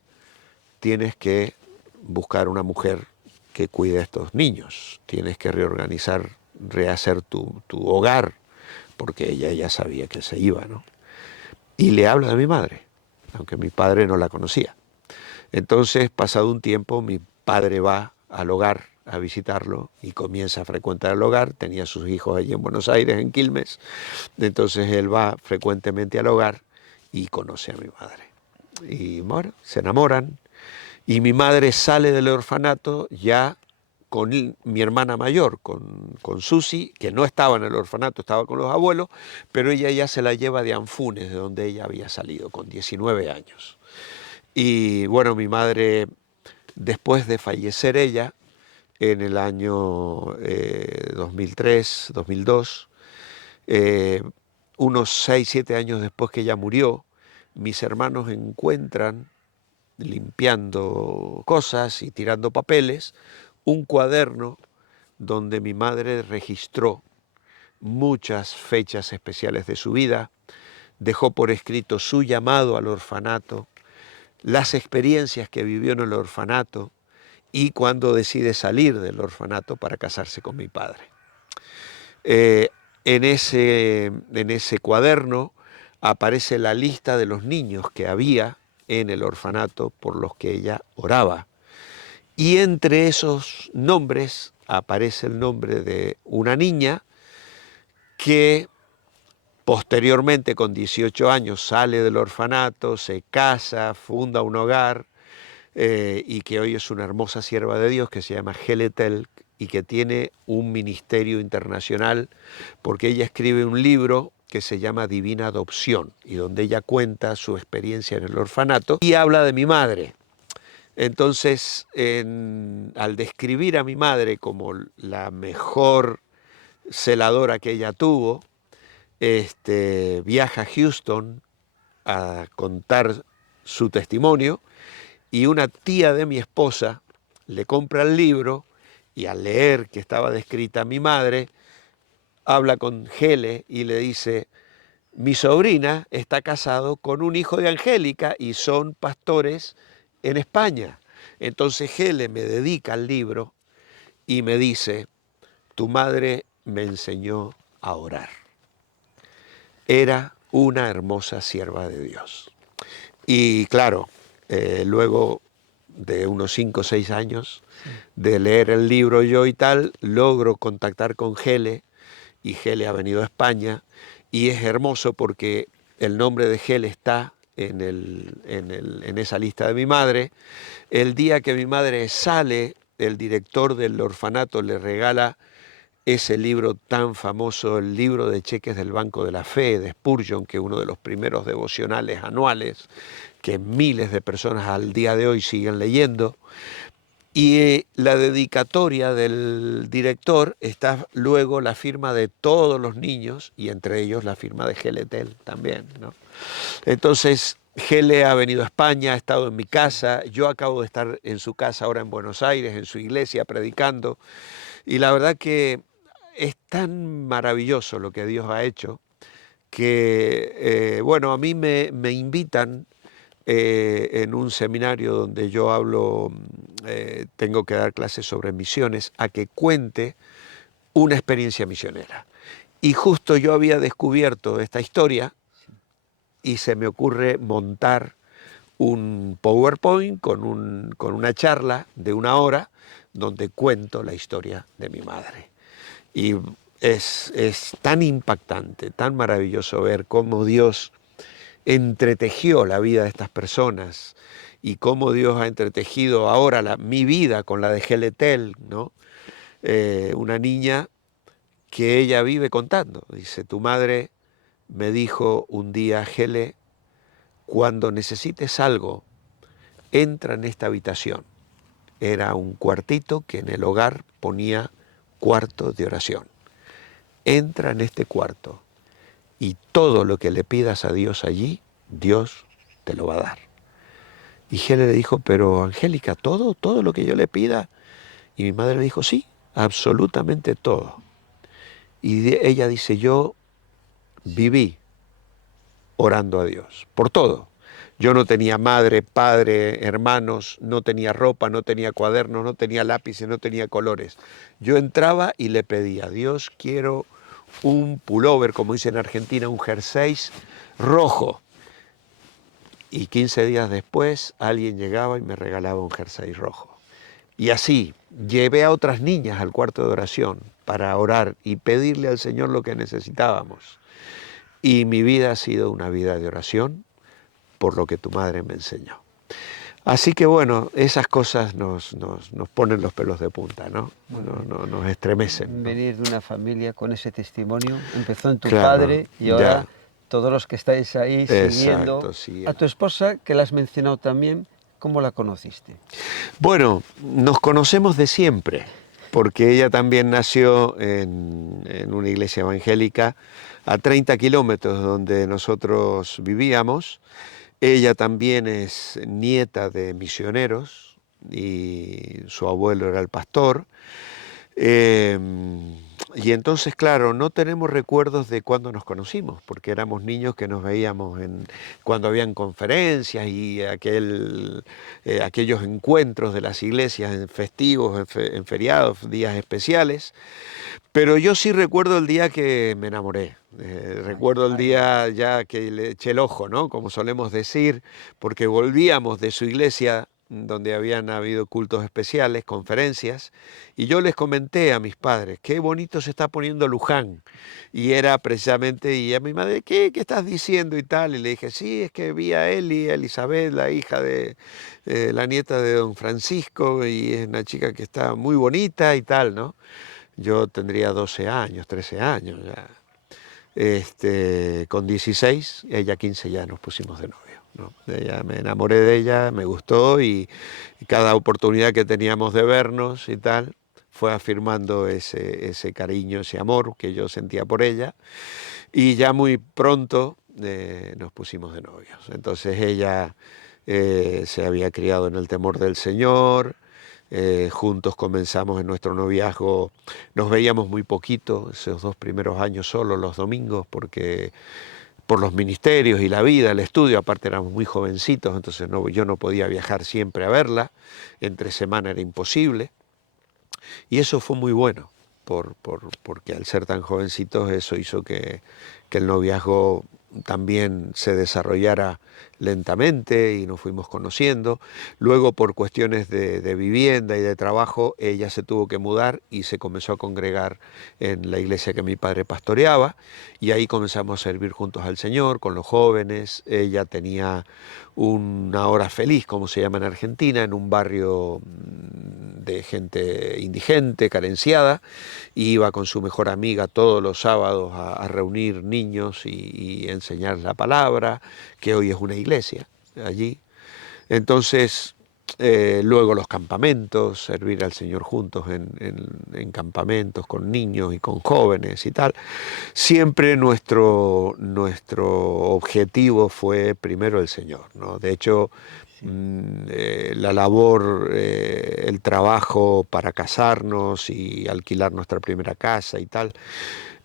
tienes que buscar una mujer que cuide a estos niños, tienes que reorganizar, rehacer tu hogar, porque ella ya sabía que se iba, ¿no? Y le habla de mi madre, aunque mi padre no la conocía. Entonces, pasado un tiempo, mi padre va al hogar a visitarlo y comienza a frecuentar el hogar. Tenía sus hijos allí en Buenos Aires, en Quilmes. Entonces él va frecuentemente al hogar y conoce a mi madre. Y bueno, se enamoran. Y mi madre sale del orfanato ya con mi hermana mayor, con Susi, que no estaba en el orfanato, estaba con los abuelos, pero ella ya se la lleva de Anfunes, de donde ella había salido, con 19 años. Y bueno, mi madre, después de fallecer ella, en el año 2003, 2002, unos 6, 7 años después que ella murió, mis hermanos encuentran, limpiando cosas y tirando papeles, un cuaderno donde mi madre registró muchas fechas especiales de su vida, dejó por escrito su llamado al orfanato, las experiencias que vivió en el orfanato y cuando decide salir del orfanato para casarse con mi padre. En ese cuaderno aparece la lista de los niños que había en el orfanato por los que ella oraba. Y entre esos nombres aparece el nombre de una niña que posteriormente, con 18 años, sale del orfanato, se casa, funda un hogar y que hoy es una hermosa sierva de Dios que se llama Hele Telk y que tiene un ministerio internacional porque ella escribe un libro que se llama Divina Adopción y donde ella cuenta su experiencia en el orfanato y habla de mi madre. Entonces, al describir a mi madre como la mejor celadora que ella tuvo, viaja a Houston a contar su testimonio y una tía de mi esposa le compra el libro y al leer que estaba descrita mi madre, habla con Hele y le dice, mi sobrina está casado con un hijo de Angélica y son pastores en España. Entonces Hele me dedica el libro y me dice, tu madre me enseñó a orar. Era una hermosa sierva de Dios. Y claro, luego de unos 5 o 6 años de leer el libro yo y tal, logro contactar con Hele y Hele ha venido a España y es hermoso porque el nombre de Hele está en esa lista de mi madre. El día que mi madre sale, el director del orfanato le regala ese libro tan famoso, el libro de cheques del Banco de la Fe de Spurgeon, que es uno de los primeros devocionales anuales que miles de personas al día de hoy siguen leyendo. Y la dedicatoria del director está luego la firma de todos los niños y entre ellos la firma de Hele Telk también, ¿no? Entonces, Hele ha venido a España, ha estado en mi casa, yo acabo de estar en su casa ahora en Buenos Aires, en su iglesia, predicando, y la verdad que es tan maravilloso lo que Dios ha hecho que, bueno, a mí me invitan en un seminario donde yo hablo, tengo que dar clases sobre misiones, a que cuente una experiencia misionera. Y justo yo había descubierto esta historia y se me ocurre montar un PowerPoint con una charla de 1 hora donde cuento la historia de mi madre. Y es tan impactante, tan maravilloso ver cómo Dios entretejió la vida de estas personas y cómo Dios ha entretejido ahora mi vida con la de Hele Telk, ¿no? Una niña que ella vive contando. Dice, tu madre me dijo un día, Hele, cuando necesites algo, entra en esta habitación. Era un cuartito que en el hogar ponía cuarto de oración. Entra en este cuarto y todo lo que le pidas a Dios allí, Dios te lo va a dar. Y Helen le dijo, pero Angélica, todo lo que yo le pida. Y mi madre le dijo, sí, absolutamente todo. Y ella dice, yo viví orando a Dios, por todo. Yo no tenía madre, padre, hermanos, no tenía ropa, no tenía cuadernos, no tenía lápices, no tenía colores. Yo entraba y le pedía, Dios, quiero un pullover, como dice en Argentina, un jersey rojo. Y 15 días después alguien llegaba y me regalaba un jersey rojo. Y así, llevé a otras niñas al cuarto de oración para orar y pedirle al Señor lo que necesitábamos. Y mi vida ha sido una vida de oración, por lo que tu madre me enseñó. Así que bueno, esas cosas nos ponen los pelos de punta, ¿no? Nos estremecen, ¿no? Venir de una familia con ese testimonio, empezó en tu Claro, padre y ahora ya. todos los que estáis ahí siguiendo. Exacto, sí. A tu esposa, que la has mencionado también, ¿cómo la conociste? Bueno, nos conocemos de siempre, porque ella también nació en una iglesia evangélica a 30 kilómetros donde nosotros vivíamos. Ella también es nieta de misioneros y su abuelo era el pastor. Eh, y entonces, claro, no tenemos recuerdos de cuando nos conocimos, porque éramos niños que nos veíamos cuando habían conferencias y aquellos encuentros de las iglesias en festivos, en feriados, días especiales. Pero yo sí recuerdo el día que me enamoré. Recuerdo el día ya que le eché el ojo, ¿no? Como solemos decir, porque volvíamos de su iglesia donde habían habido cultos especiales, conferencias, y yo les comenté a mis padres, qué bonito se está poniendo Luján. Y era precisamente, y a mi madre, ¿qué estás diciendo y tal? Y le dije, sí, es que vi a Eli, a Elizabeth, la hija de la nieta de don Francisco, y es una chica que está muy bonita y tal, ¿no? Yo tendría 12 años, 13 años ya. Con 16, ella 15 ya nos pusimos de novio, ¿no? Me enamoré de ella, me gustó y cada oportunidad que teníamos de vernos y tal, fue afirmando ese cariño, ese amor que yo sentía por ella y ya muy pronto nos pusimos de novios. Entonces ella se había criado en el temor del Señor. Juntos comenzamos en nuestro noviazgo, nos veíamos muy poquito, esos 2 primeros años solo los domingos, porque por los ministerios y la vida, el estudio, aparte éramos muy jovencitos, entonces yo no podía viajar siempre a verla, entre semana era imposible, y eso fue muy bueno, porque al ser tan jovencitos eso hizo que el noviazgo también se desarrollara lentamente y nos fuimos conociendo. Luego, por cuestiones de vivienda y de trabajo, ella se tuvo que mudar y se comenzó a congregar en la iglesia que mi padre pastoreaba, y ahí comenzamos a servir juntos al Señor, con los jóvenes. Ella tenía una hora feliz, como se llama en Argentina, en un barrio de gente indigente, carenciada, y iba con su mejor amiga todos los sábados a reunir niños y enseñar la palabra, que hoy es una iglesia allí. Entonces, luego los campamentos, servir al Señor juntos en campamentos con niños y con jóvenes y tal. Siempre nuestro objetivo fue primero el Señor, ¿no? De hecho, la labor, el trabajo para casarnos y alquilar nuestra primera casa y tal,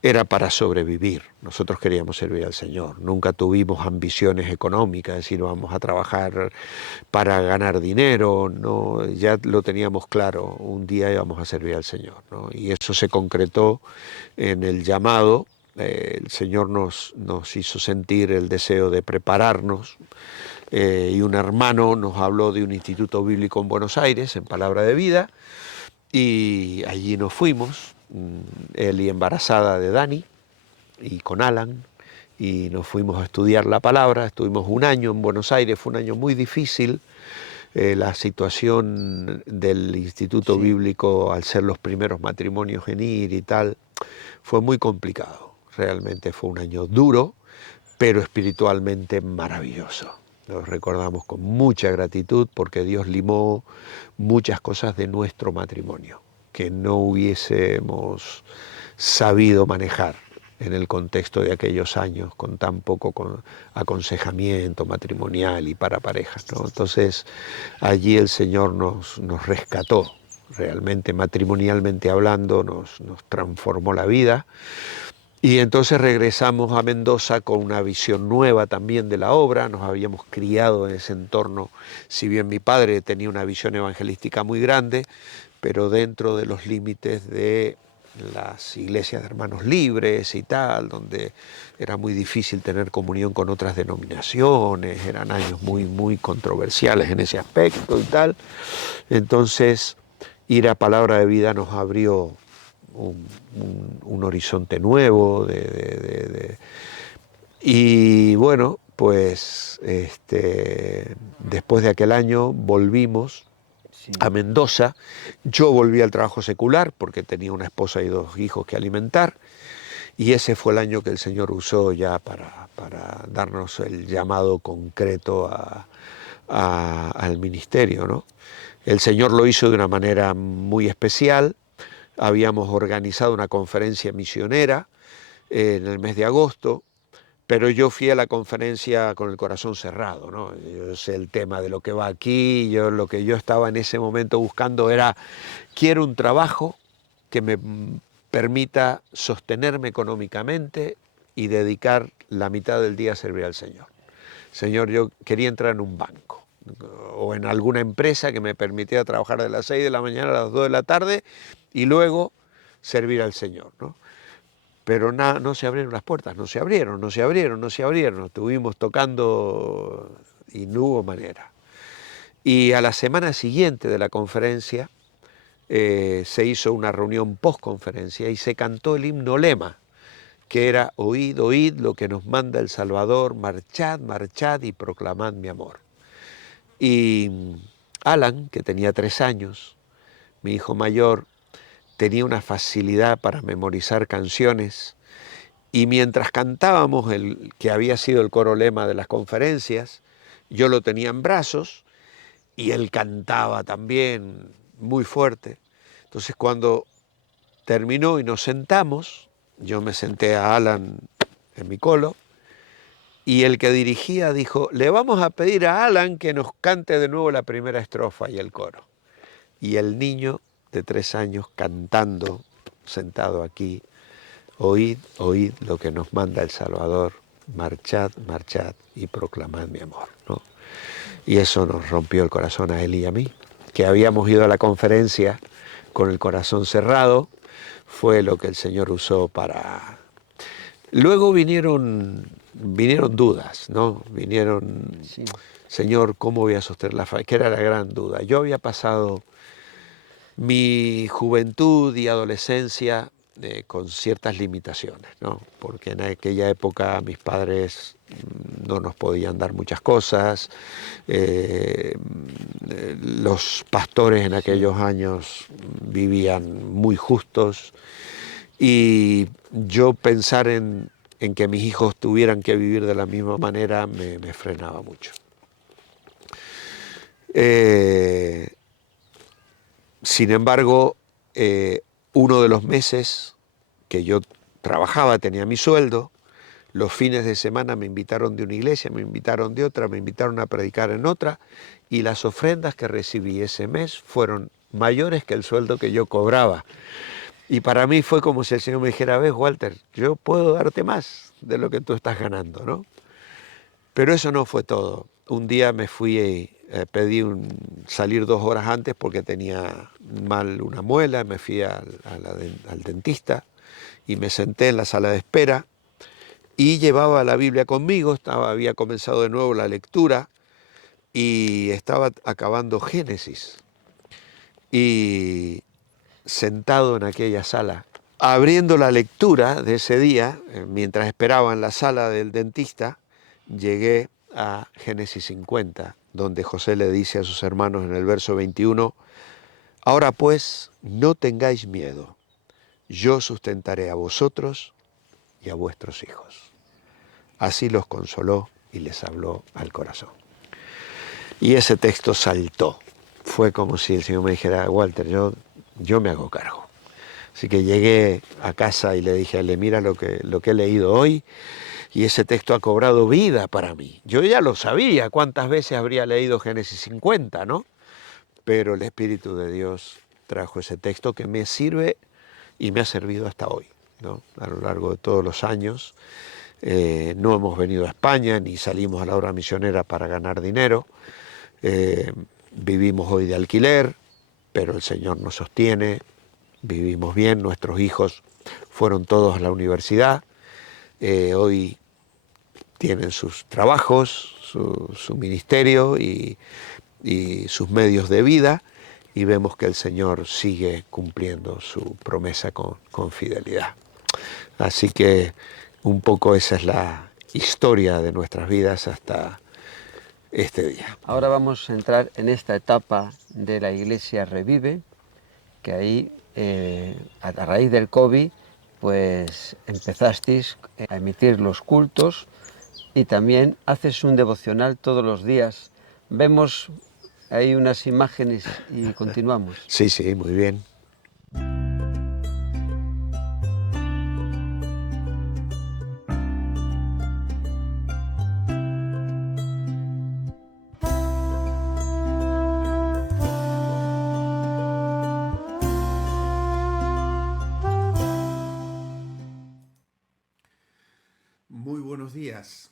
era para sobrevivir. Nosotros queríamos servir al Señor. Nunca tuvimos ambiciones económicas, es decir, vamos a trabajar para ganar dinero, ¿no? Ya lo teníamos claro, un día íbamos a servir al Señor, ¿no? Y eso se concretó en el llamado. El Señor nos hizo sentir el deseo de prepararnos, y un hermano nos habló de un instituto bíblico en Buenos Aires, en Palabra de Vida, y allí nos fuimos, Eli embarazada de Dani y con Alan, y nos fuimos a estudiar la palabra. Estuvimos un año en Buenos Aires, fue un año muy difícil. La situación del Instituto Bíblico, al ser los primeros matrimonios en ir y tal, fue muy complicado. Realmente fue un año duro, pero espiritualmente maravilloso. Lo recordamos con mucha gratitud porque Dios limó muchas cosas de nuestro matrimonio que no hubiésemos sabido manejar. en el contexto de aquellos años, con tan poco aconsejamiento matrimonial y para parejas, ¿no? Entonces allí el Señor nos rescató, realmente matrimonialmente hablando, nos transformó la vida. Y entonces regresamos a Mendoza con una visión nueva también de la obra. Nos habíamos criado en ese entorno, si bien mi padre tenía una visión evangelística muy grande, pero dentro de los límites de las iglesias de hermanos libres y tal, donde era muy difícil tener comunión con otras denominaciones, eran años muy controversiales en ese aspecto y tal. Entonces, ir a Palabra de Vida nos abrió un horizonte nuevo y bueno, pues después de aquel año volvimos a Mendoza. Yo volví al trabajo secular porque tenía una esposa y 2 hijos que alimentar, y ese fue el año que el Señor usó ya para darnos el llamado concreto al ministerio, ¿no? El Señor lo hizo de una manera muy especial. Habíamos organizado una conferencia misionera en el mes de agosto, pero yo fui a la conferencia con el corazón cerrado, ¿no? Yo sé el tema de lo que va aquí, lo que yo estaba en ese momento buscando era, quiero un trabajo que me permita sostenerme económicamente y dedicar la mitad del día a servir al Señor. Señor, yo quería entrar en un banco o en alguna empresa que me permitiera trabajar de las 6 de la mañana a las 2 de la tarde y luego servir al Señor, ¿no? Pero no se abrieron las puertas, no se abrieron. Estuvimos tocando y no hubo manera. Y a la semana siguiente de la conferencia se hizo una reunión post-conferencia y se cantó el himno lema, que era: oíd, oíd lo que nos manda el Salvador, marchad, marchad y proclamad mi amor. Y Alan, que tenía 3 años, mi hijo mayor, tenía una facilidad para memorizar canciones, y mientras cantábamos el que había sido el coro lema de las conferencias, yo lo tenía en brazos y él cantaba también muy fuerte. Entonces cuando terminó y nos sentamos, yo me senté a Alan en mi colo, y el que dirigía dijo: le vamos a pedir a Alan que nos cante de nuevo la primera estrofa y el coro. Y el niño de 3 años cantando, sentado aquí: oíd, oíd lo que nos manda el Salvador, marchad, marchad y proclamad mi amor, ¿no? Y eso nos rompió el corazón a él y a mí, que habíamos ido a la conferencia con el corazón cerrado. Fue lo que el Señor usó para... Luego vinieron dudas, ¿no? Sí. Señor, ¿cómo voy a sostener la familia? Que era la gran duda. Yo había pasado mi juventud y adolescencia con ciertas limitaciones, ¿no? Porque en aquella época mis padres no nos podían dar muchas cosas, los pastores en aquellos años vivían muy justos, y yo pensar en que mis hijos tuvieran que vivir de la misma manera me frenaba mucho. Sin embargo, uno de los meses que yo trabajaba, tenía mi sueldo, los fines de semana me invitaron de una iglesia, me invitaron de otra, me invitaron a predicar en otra, y las ofrendas que recibí ese mes fueron mayores que el sueldo que yo cobraba. Y para mí fue como si el Señor me dijera: ves, Walter, yo puedo darte más de lo que tú estás ganando, ¿no? Pero eso no fue todo. Un día me fui, pedí salir 2 horas antes porque tenía mal una muela, me fui al dentista y me senté en la sala de espera y llevaba la Biblia conmigo, había comenzado de nuevo la lectura y estaba acabando Génesis. Y sentado en aquella sala, abriendo la lectura de ese día, mientras esperaba en la sala del dentista, llegué a Génesis 50, donde José le dice a sus hermanos en el verso 21: ahora pues, no tengáis miedo, yo sustentaré a vosotros y a vuestros hijos. Así los consoló y les habló al corazón. Y ese texto saltó. Fue como si el Señor me dijera: Walter, yo me hago cargo. Así que llegué a casa y le dije a él, mira lo que he leído hoy, y ese texto ha cobrado vida para mí. Yo ya lo sabía, cuántas veces habría leído Génesis 50, ¿no? Pero el Espíritu de Dios trajo ese texto que me sirve y me ha servido hasta hoy, ¿no? A lo largo de todos los años. No hemos venido a España ni salimos a la obra misionera para ganar dinero. Vivimos hoy de alquiler, pero el Señor nos sostiene, vivimos bien, nuestros hijos fueron todos a la universidad, hoy tienen sus trabajos, su ministerio y sus medios de vida, y vemos que el Señor sigue cumpliendo su promesa con fidelidad. Así que un poco esa es la historia de nuestras vidas hasta este día. Ahora vamos a entrar en esta etapa de la Iglesia Revive, que ahí, a raíz del COVID, pues empezasteis a emitir los cultos y también haces un devocional todos los días. Vemos ahí unas imágenes y continuamos. Sí, sí, muy bien. Muy buenos días.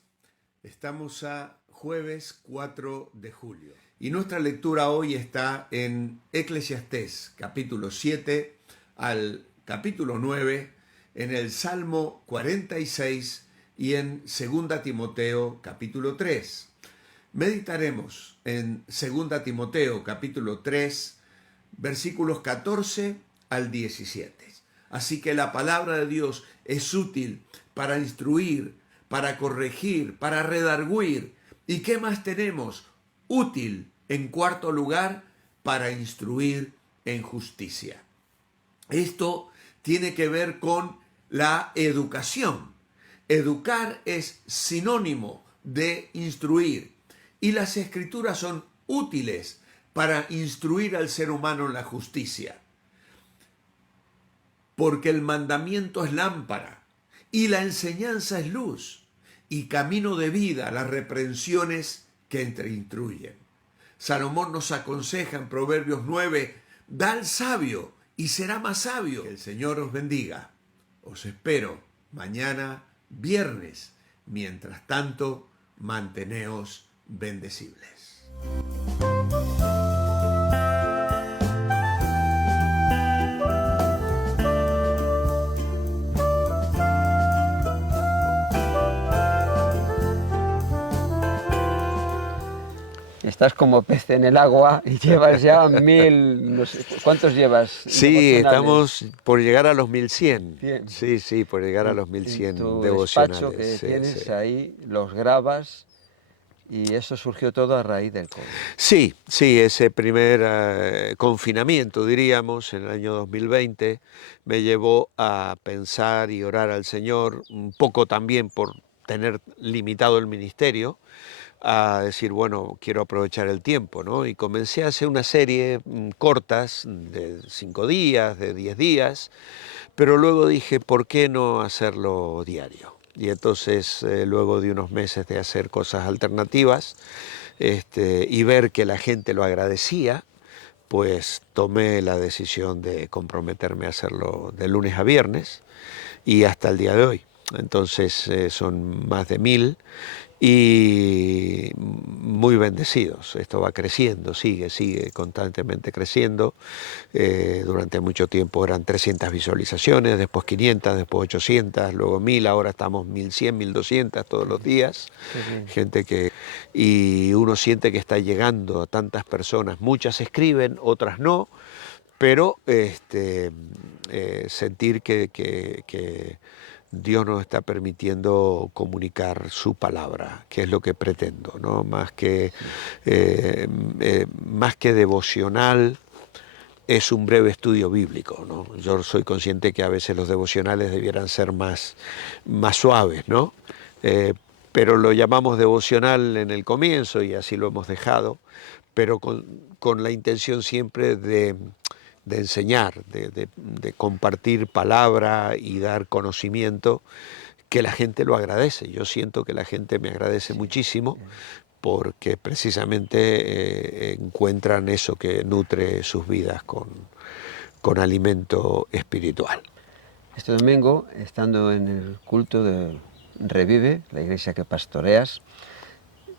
Estamos a jueves 4 de julio y nuestra lectura hoy está en Eclesiastés capítulo 7 al capítulo 9, en el Salmo 46 y en 2 Timoteo capítulo 3. Meditaremos en 2 Timoteo capítulo 3, versículos 14 al 17. Así que la palabra de Dios es útil para instruir, para corregir, para redarguir. ¿Y qué más tenemos? Útil, en cuarto lugar, para instruir en justicia. Esto tiene que ver con la educación. Educar es sinónimo de instruir, y las escrituras son útiles para instruir al ser humano en la justicia. Porque el mandamiento es lámpara y la enseñanza es luz y camino de vida, las reprensiones que instruyen. Salomón nos aconseja en Proverbios 9, da al sabio y será más sabio. Que el Señor os bendiga. Os espero mañana viernes. Mientras tanto, manteneos bendecibles. Estás como pez en el agua y llevas ya 1000, no sé, ¿cuántos llevas? Sí, estamos por llegar a los 1100. 100. Sí, sí, por llegar a los 1100 En tu devocionales. despacho que Sí, tienes sí. ahí, los grabas, y eso surgió todo a raíz del COVID. Sí, sí, ese primer confinamiento, diríamos, en el año 2020, me llevó a pensar y orar al Señor, un poco también por tener limitado el ministerio, a decir, bueno, quiero aprovechar el tiempo, ¿no? Y comencé a hacer una serie cortas de 5 días, de 10 días, pero luego dije, ¿por qué no hacerlo diario? Y entonces, luego de unos meses de hacer cosas alternativas y ver que la gente lo agradecía, pues tomé la decisión de comprometerme a hacerlo de lunes a viernes y hasta el día de hoy. Entonces son más de 1000 y muy bendecidos. Esto va creciendo, sigue constantemente creciendo. Durante mucho tiempo eran 300 visualizaciones, después 500, después 800, luego 1000, ahora estamos 1100, 1200 todos los días. Gente que... Y uno siente que está llegando a tantas personas, muchas escriben, otras no, pero sentir que Dios nos está permitiendo comunicar su palabra, que es lo que pretendo, ¿no? Más que devocional, es un breve estudio bíblico, ¿no? Yo soy consciente que a veces los devocionales debieran ser más suaves, ¿no? Pero lo llamamos devocional en el comienzo y así lo hemos dejado, pero con la intención siempre de de enseñar, de compartir palabra y dar conocimiento, que la gente lo agradece. Yo siento que la gente me agradece muchísimo porque precisamente encuentran eso que nutre sus vidas con alimento espiritual. Este domingo, estando en el culto de Revive, la iglesia que pastoreas,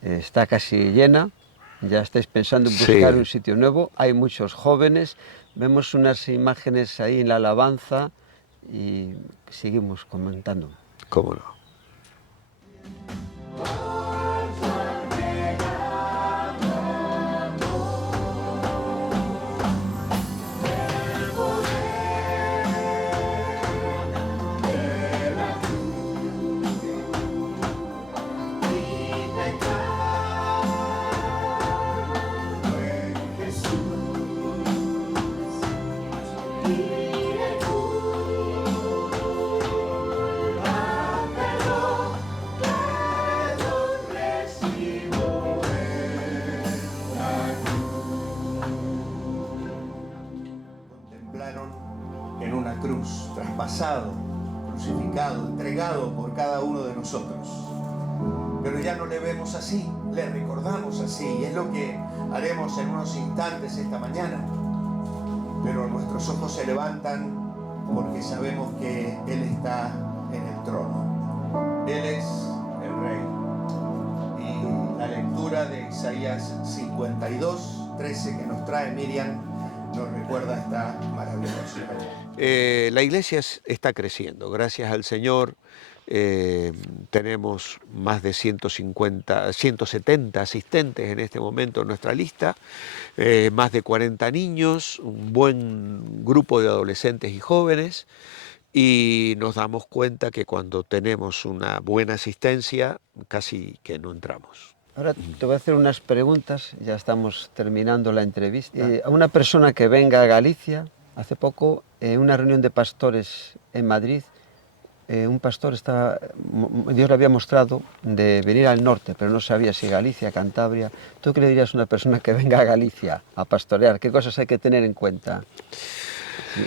está casi llena, ya estáis pensando en buscar un sitio nuevo, hay muchos jóvenes, vemos unas imágenes ahí en la alabanza y seguimos comentando. ¿Cómo no? En una cruz, traspasado, crucificado, entregado por cada uno de nosotros. Pero ya no le vemos así, le recordamos así, y es lo que haremos en unos instantes esta mañana. Pero nuestros ojos se levantan porque sabemos que Él está en el trono. Él es el Rey. Y la lectura de Isaías 52, 13 que nos trae Miriam nos recuerda esta maravillosa. La iglesia está creciendo, gracias al Señor. Tenemos más de 170 asistentes en este momento en nuestra lista, más de 40 niños, un buen grupo de adolescentes y jóvenes, y nos damos cuenta que cuando tenemos una buena asistencia, casi que no entramos. Ahora te voy a hacer unas preguntas, ya estamos terminando la entrevista. A una persona que venga a Galicia, hace poco, en una reunión de pastores en Madrid, un pastor Dios le había mostrado de venir al norte, pero no sabía si Galicia, Cantabria. ¿Tú qué le dirías a una persona que venga a Galicia a pastorear? ¿Qué cosas hay que tener en cuenta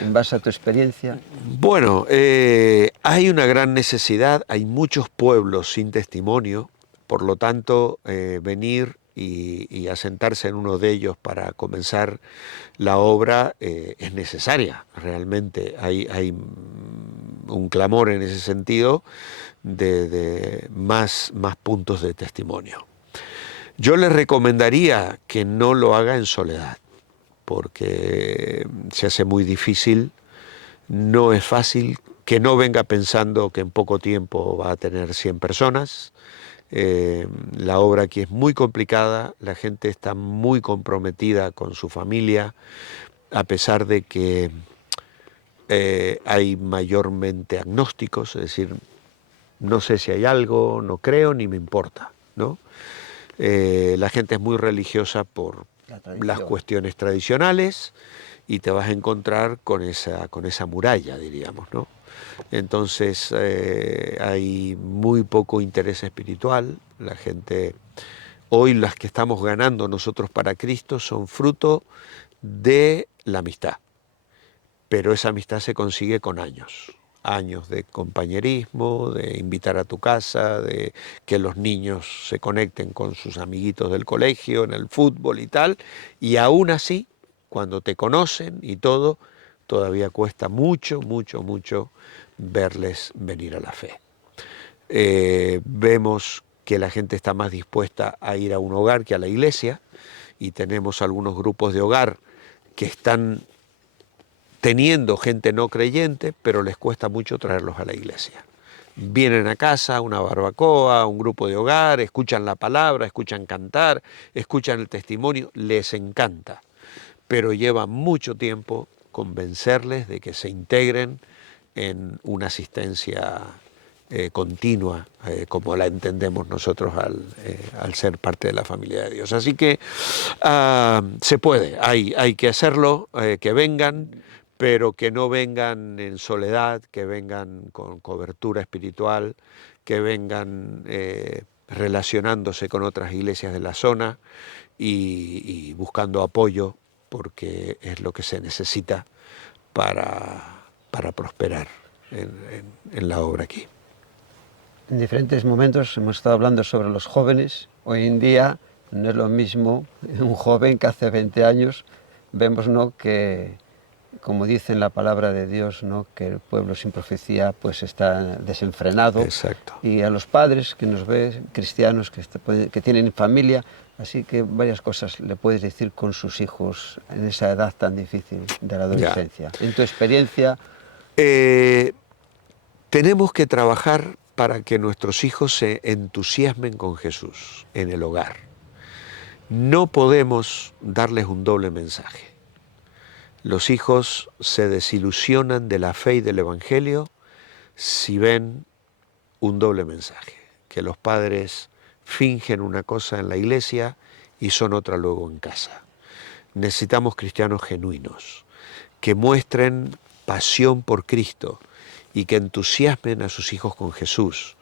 en base a tu experiencia? Bueno, hay una gran necesidad, hay muchos pueblos sin testimonio, por lo tanto, venir y asentarse en uno de ellos para comenzar la obra es necesaria, realmente. Hay un clamor en ese sentido de más puntos de testimonio. Yo les recomendaría que no lo haga en soledad, porque se hace muy difícil, no es fácil, que no venga pensando que en poco tiempo va a tener 100 personas. La obra aquí es muy complicada, la gente está muy comprometida con su familia, a pesar de que hay mayormente agnósticos, es decir, no sé si hay algo, no creo ni me importa, ¿no? La gente es muy religiosa por las cuestiones tradicionales y te vas a encontrar con esa muralla, diríamos, ¿no? Entonces hay muy poco interés espiritual. La gente, hoy las que estamos ganando nosotros para Cristo son fruto de la amistad, pero esa amistad se consigue con años de compañerismo, de invitar a tu casa, de que los niños se conecten con sus amiguitos del colegio, en el fútbol y tal, y aún así, cuando te conocen y todo, todavía cuesta mucho verles venir a la fe. Vemos que la gente está más dispuesta a ir a un hogar que a la iglesia, y tenemos algunos grupos de hogar que están teniendo gente no creyente, pero les cuesta mucho traerlos a la iglesia. Vienen a casa, una barbacoa, un grupo de hogar, escuchan la palabra, escuchan cantar, escuchan el testimonio, les encanta, pero lleva mucho tiempo convencerles de que se integren en una asistencia continua, como la entendemos nosotros al ser parte de la familia de Dios. Así que se puede, hay que hacerlo, que vengan, pero que no vengan en soledad, que vengan con cobertura espiritual, que vengan relacionándose con otras iglesias de la zona y buscando apoyo porque es lo que se necesita para prosperar en la obra aquí. En diferentes momentos hemos estado hablando sobre los jóvenes. Hoy en día no es lo mismo un joven que hace 20 años. Vemos, ¿no?, que, como dice en la palabra de Dios, ¿no?, que el pueblo sin profecía pues está desenfrenado. Exacto. Y a los padres que nos ven, cristianos que tienen familia, así que varias cosas le puedes decir con sus hijos en esa edad tan difícil de la adolescencia. En tu experiencia... Tenemos que trabajar para que nuestros hijos se entusiasmen con Jesús en el hogar. No podemos darles un doble mensaje. Los hijos se desilusionan de la fe y del Evangelio si ven un doble mensaje, que los padres fingen una cosa en la iglesia y son otra luego en casa. Necesitamos cristianos genuinos, que muestren pasión por Cristo y que entusiasmen a sus hijos con Jesús,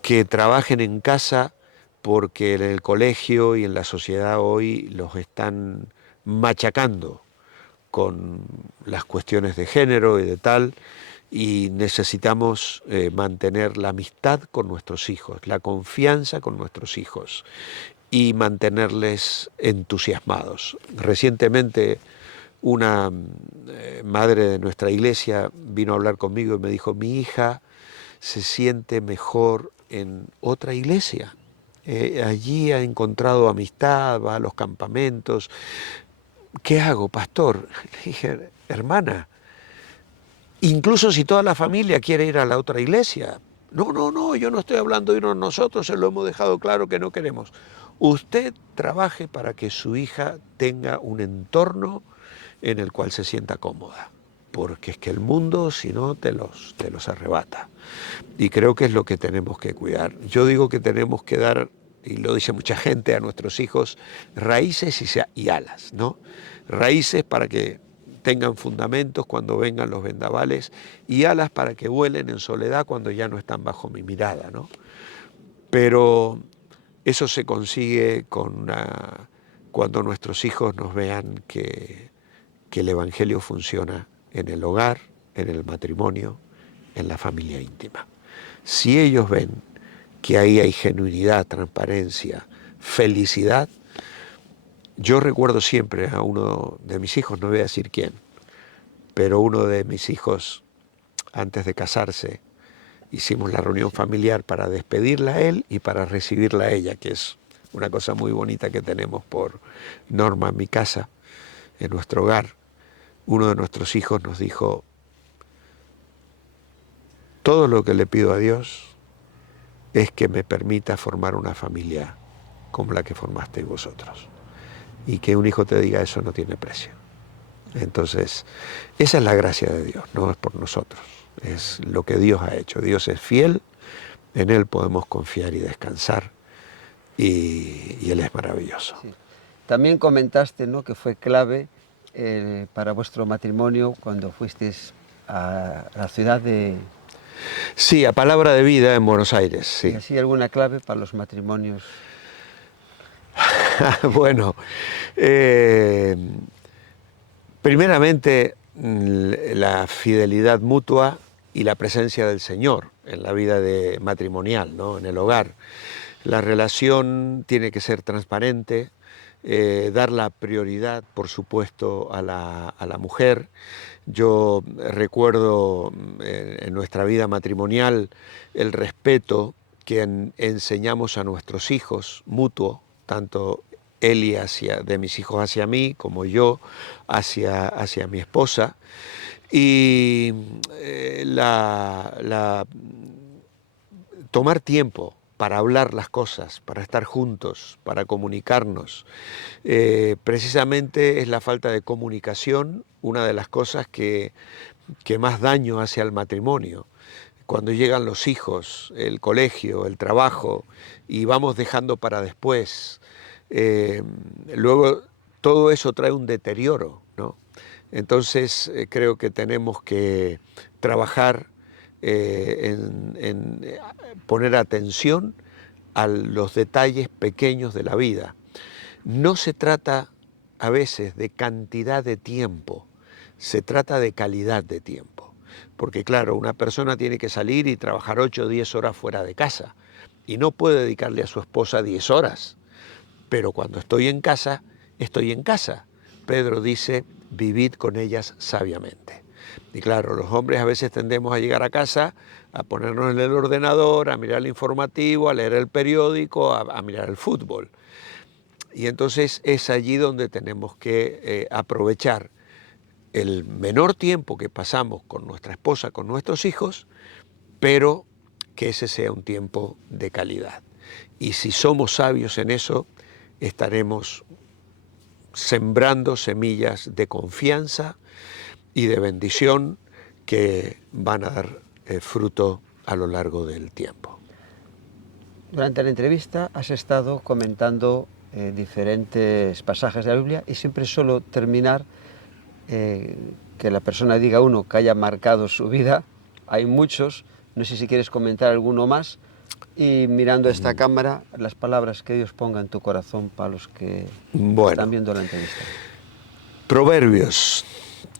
que trabajen en casa porque en el colegio y en la sociedad hoy los están machacando con las cuestiones de género y de tal, y necesitamos mantener la amistad con nuestros hijos, la confianza con nuestros hijos y mantenerles entusiasmados. Recientemente una madre de nuestra iglesia vino a hablar conmigo y me dijo: mi hija se siente mejor en otra iglesia. Allí ha encontrado amistad, va a los campamentos. ¿Qué hago, pastor? Le dije: hermana, incluso si toda la familia quiere ir a la otra iglesia. No, yo no estoy hablando de irnos nosotros, se lo hemos dejado claro que no queremos. Usted trabaje para que su hija tenga un entorno en el cual se sienta cómoda, porque es que el mundo, si no, te los arrebata. Y creo que es lo que tenemos que cuidar. Yo digo que tenemos que dar, y lo dice mucha gente, a nuestros hijos raíces y alas, ¿no? Raíces para que tengan fundamentos cuando vengan los vendavales y alas para que vuelen en soledad cuando ya no están bajo mi mirada, ¿no? Pero eso se consigue cuando nuestros hijos nos vean que el Evangelio funciona en el hogar, en el matrimonio, en la familia íntima. Si ellos ven que ahí hay genuinidad, transparencia, felicidad, yo recuerdo siempre a uno de mis hijos, no voy a decir quién, pero uno de mis hijos, antes de casarse, hicimos la reunión familiar para despedirla a él y para recibirla a ella, que es una cosa muy bonita que tenemos por norma en mi casa, en nuestro hogar. Uno de nuestros hijos nos dijo: todo lo que le pido a Dios es que me permita formar una familia como la que formasteis vosotros. Y que un hijo te diga eso no tiene precio. Entonces, esa es la gracia de Dios, no es por nosotros, es lo que Dios ha hecho. Dios es fiel, en Él podemos confiar y descansar, y Él es maravilloso. Sí. También comentaste, ¿no?, que fue clave para vuestro matrimonio cuando fuisteis a la ciudad de... Sí, a Palabra de Vida en Buenos Aires, sí. ¿Y así alguna clave para los matrimonios? Bueno, primeramente la fidelidad mutua y la presencia del Señor en la vida matrimonial, ¿no?, en el hogar. La relación tiene que ser transparente, dar la prioridad, por supuesto, a la mujer. Yo recuerdo en nuestra vida matrimonial el respeto que enseñamos a nuestros hijos, mutuo, tanto él de mis hijos hacia mí, como yo hacia mi esposa. Y tomar tiempo para hablar las cosas, para estar juntos, para comunicarnos. Precisamente es la falta de comunicación una de las cosas que más daño hace al matrimonio. Cuando llegan los hijos, el colegio, el trabajo, y vamos dejando para después, luego todo eso trae un deterioro, ¿no? Entonces creo que tenemos que trabajar en poner atención a los detalles pequeños de la vida. No se trata a veces de cantidad de tiempo, se trata de calidad de tiempo. Porque claro, una persona tiene que salir y trabajar 8 o 10 horas fuera de casa y no puede dedicarle a su esposa 10 horas. Pero cuando estoy en casa, estoy en casa. Pedro dice, vivid con ellas sabiamente. Y claro, los hombres a veces tendemos a llegar a casa, a ponernos en el ordenador, a mirar el informativo, a leer el periódico, a mirar el fútbol. Y entonces es allí donde tenemos que aprovechar el menor tiempo que pasamos con nuestra esposa, con nuestros hijos, pero que ese sea un tiempo de calidad. Y si somos sabios en eso, estaremos sembrando semillas de confianza y de bendición que van a dar fruto a lo largo del tiempo. Durante la entrevista has estado comentando diferentes pasajes de la Biblia y siempre suelo terminar que la persona diga uno que haya marcado su vida. Hay muchos, no sé si quieres comentar alguno más, y mirando esta cámara, las palabras que Dios ponga en tu corazón para los que están viendo la entrevista. Proverbios,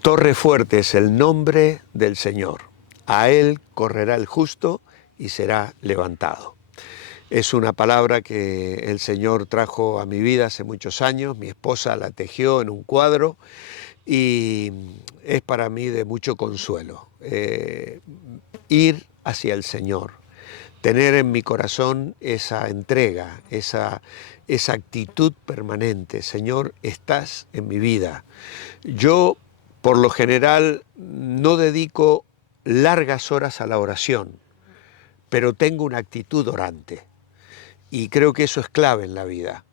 torre fuerte es el nombre del Señor, a él correrá el justo y será levantado. Es una palabra que el Señor trajo a mi vida hace muchos años, mi esposa la tejió en un cuadro y es para mí de mucho consuelo. Ir hacia el Señor, tener en mi corazón esa entrega, esa actitud permanente. Señor, estás en mi vida. Yo, por lo general, no dedico largas horas a la oración, pero tengo una actitud orante. Y creo que eso es clave en la vida.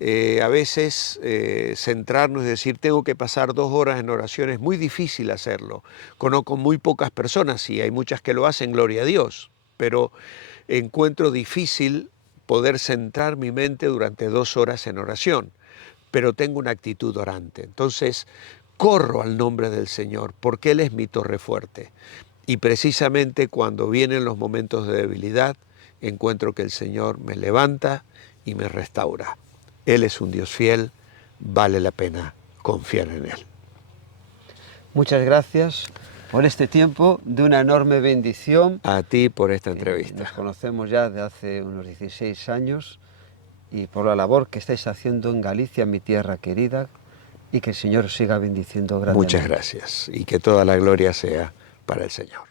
A veces centrarnos y decir, tengo que pasar 2 horas en oración, es muy difícil hacerlo. Conozco muy pocas personas y hay muchas que lo hacen, gloria a Dios, pero encuentro difícil poder centrar mi mente durante 2 horas en oración, pero tengo una actitud orante. Entonces, corro al nombre del Señor, porque Él es mi torre fuerte. Y precisamente cuando vienen los momentos de debilidad, encuentro que el Señor me levanta y me restaura. Él es un Dios fiel, vale la pena confiar en Él. Muchas gracias por este tiempo, de una enorme bendición. A ti por esta entrevista. Nos conocemos ya de hace unos 16 años y por la labor que estáis haciendo en Galicia, mi tierra querida, y que el Señor siga bendiciendo grandemente. Muchas gracias y que toda la gloria sea para el Señor.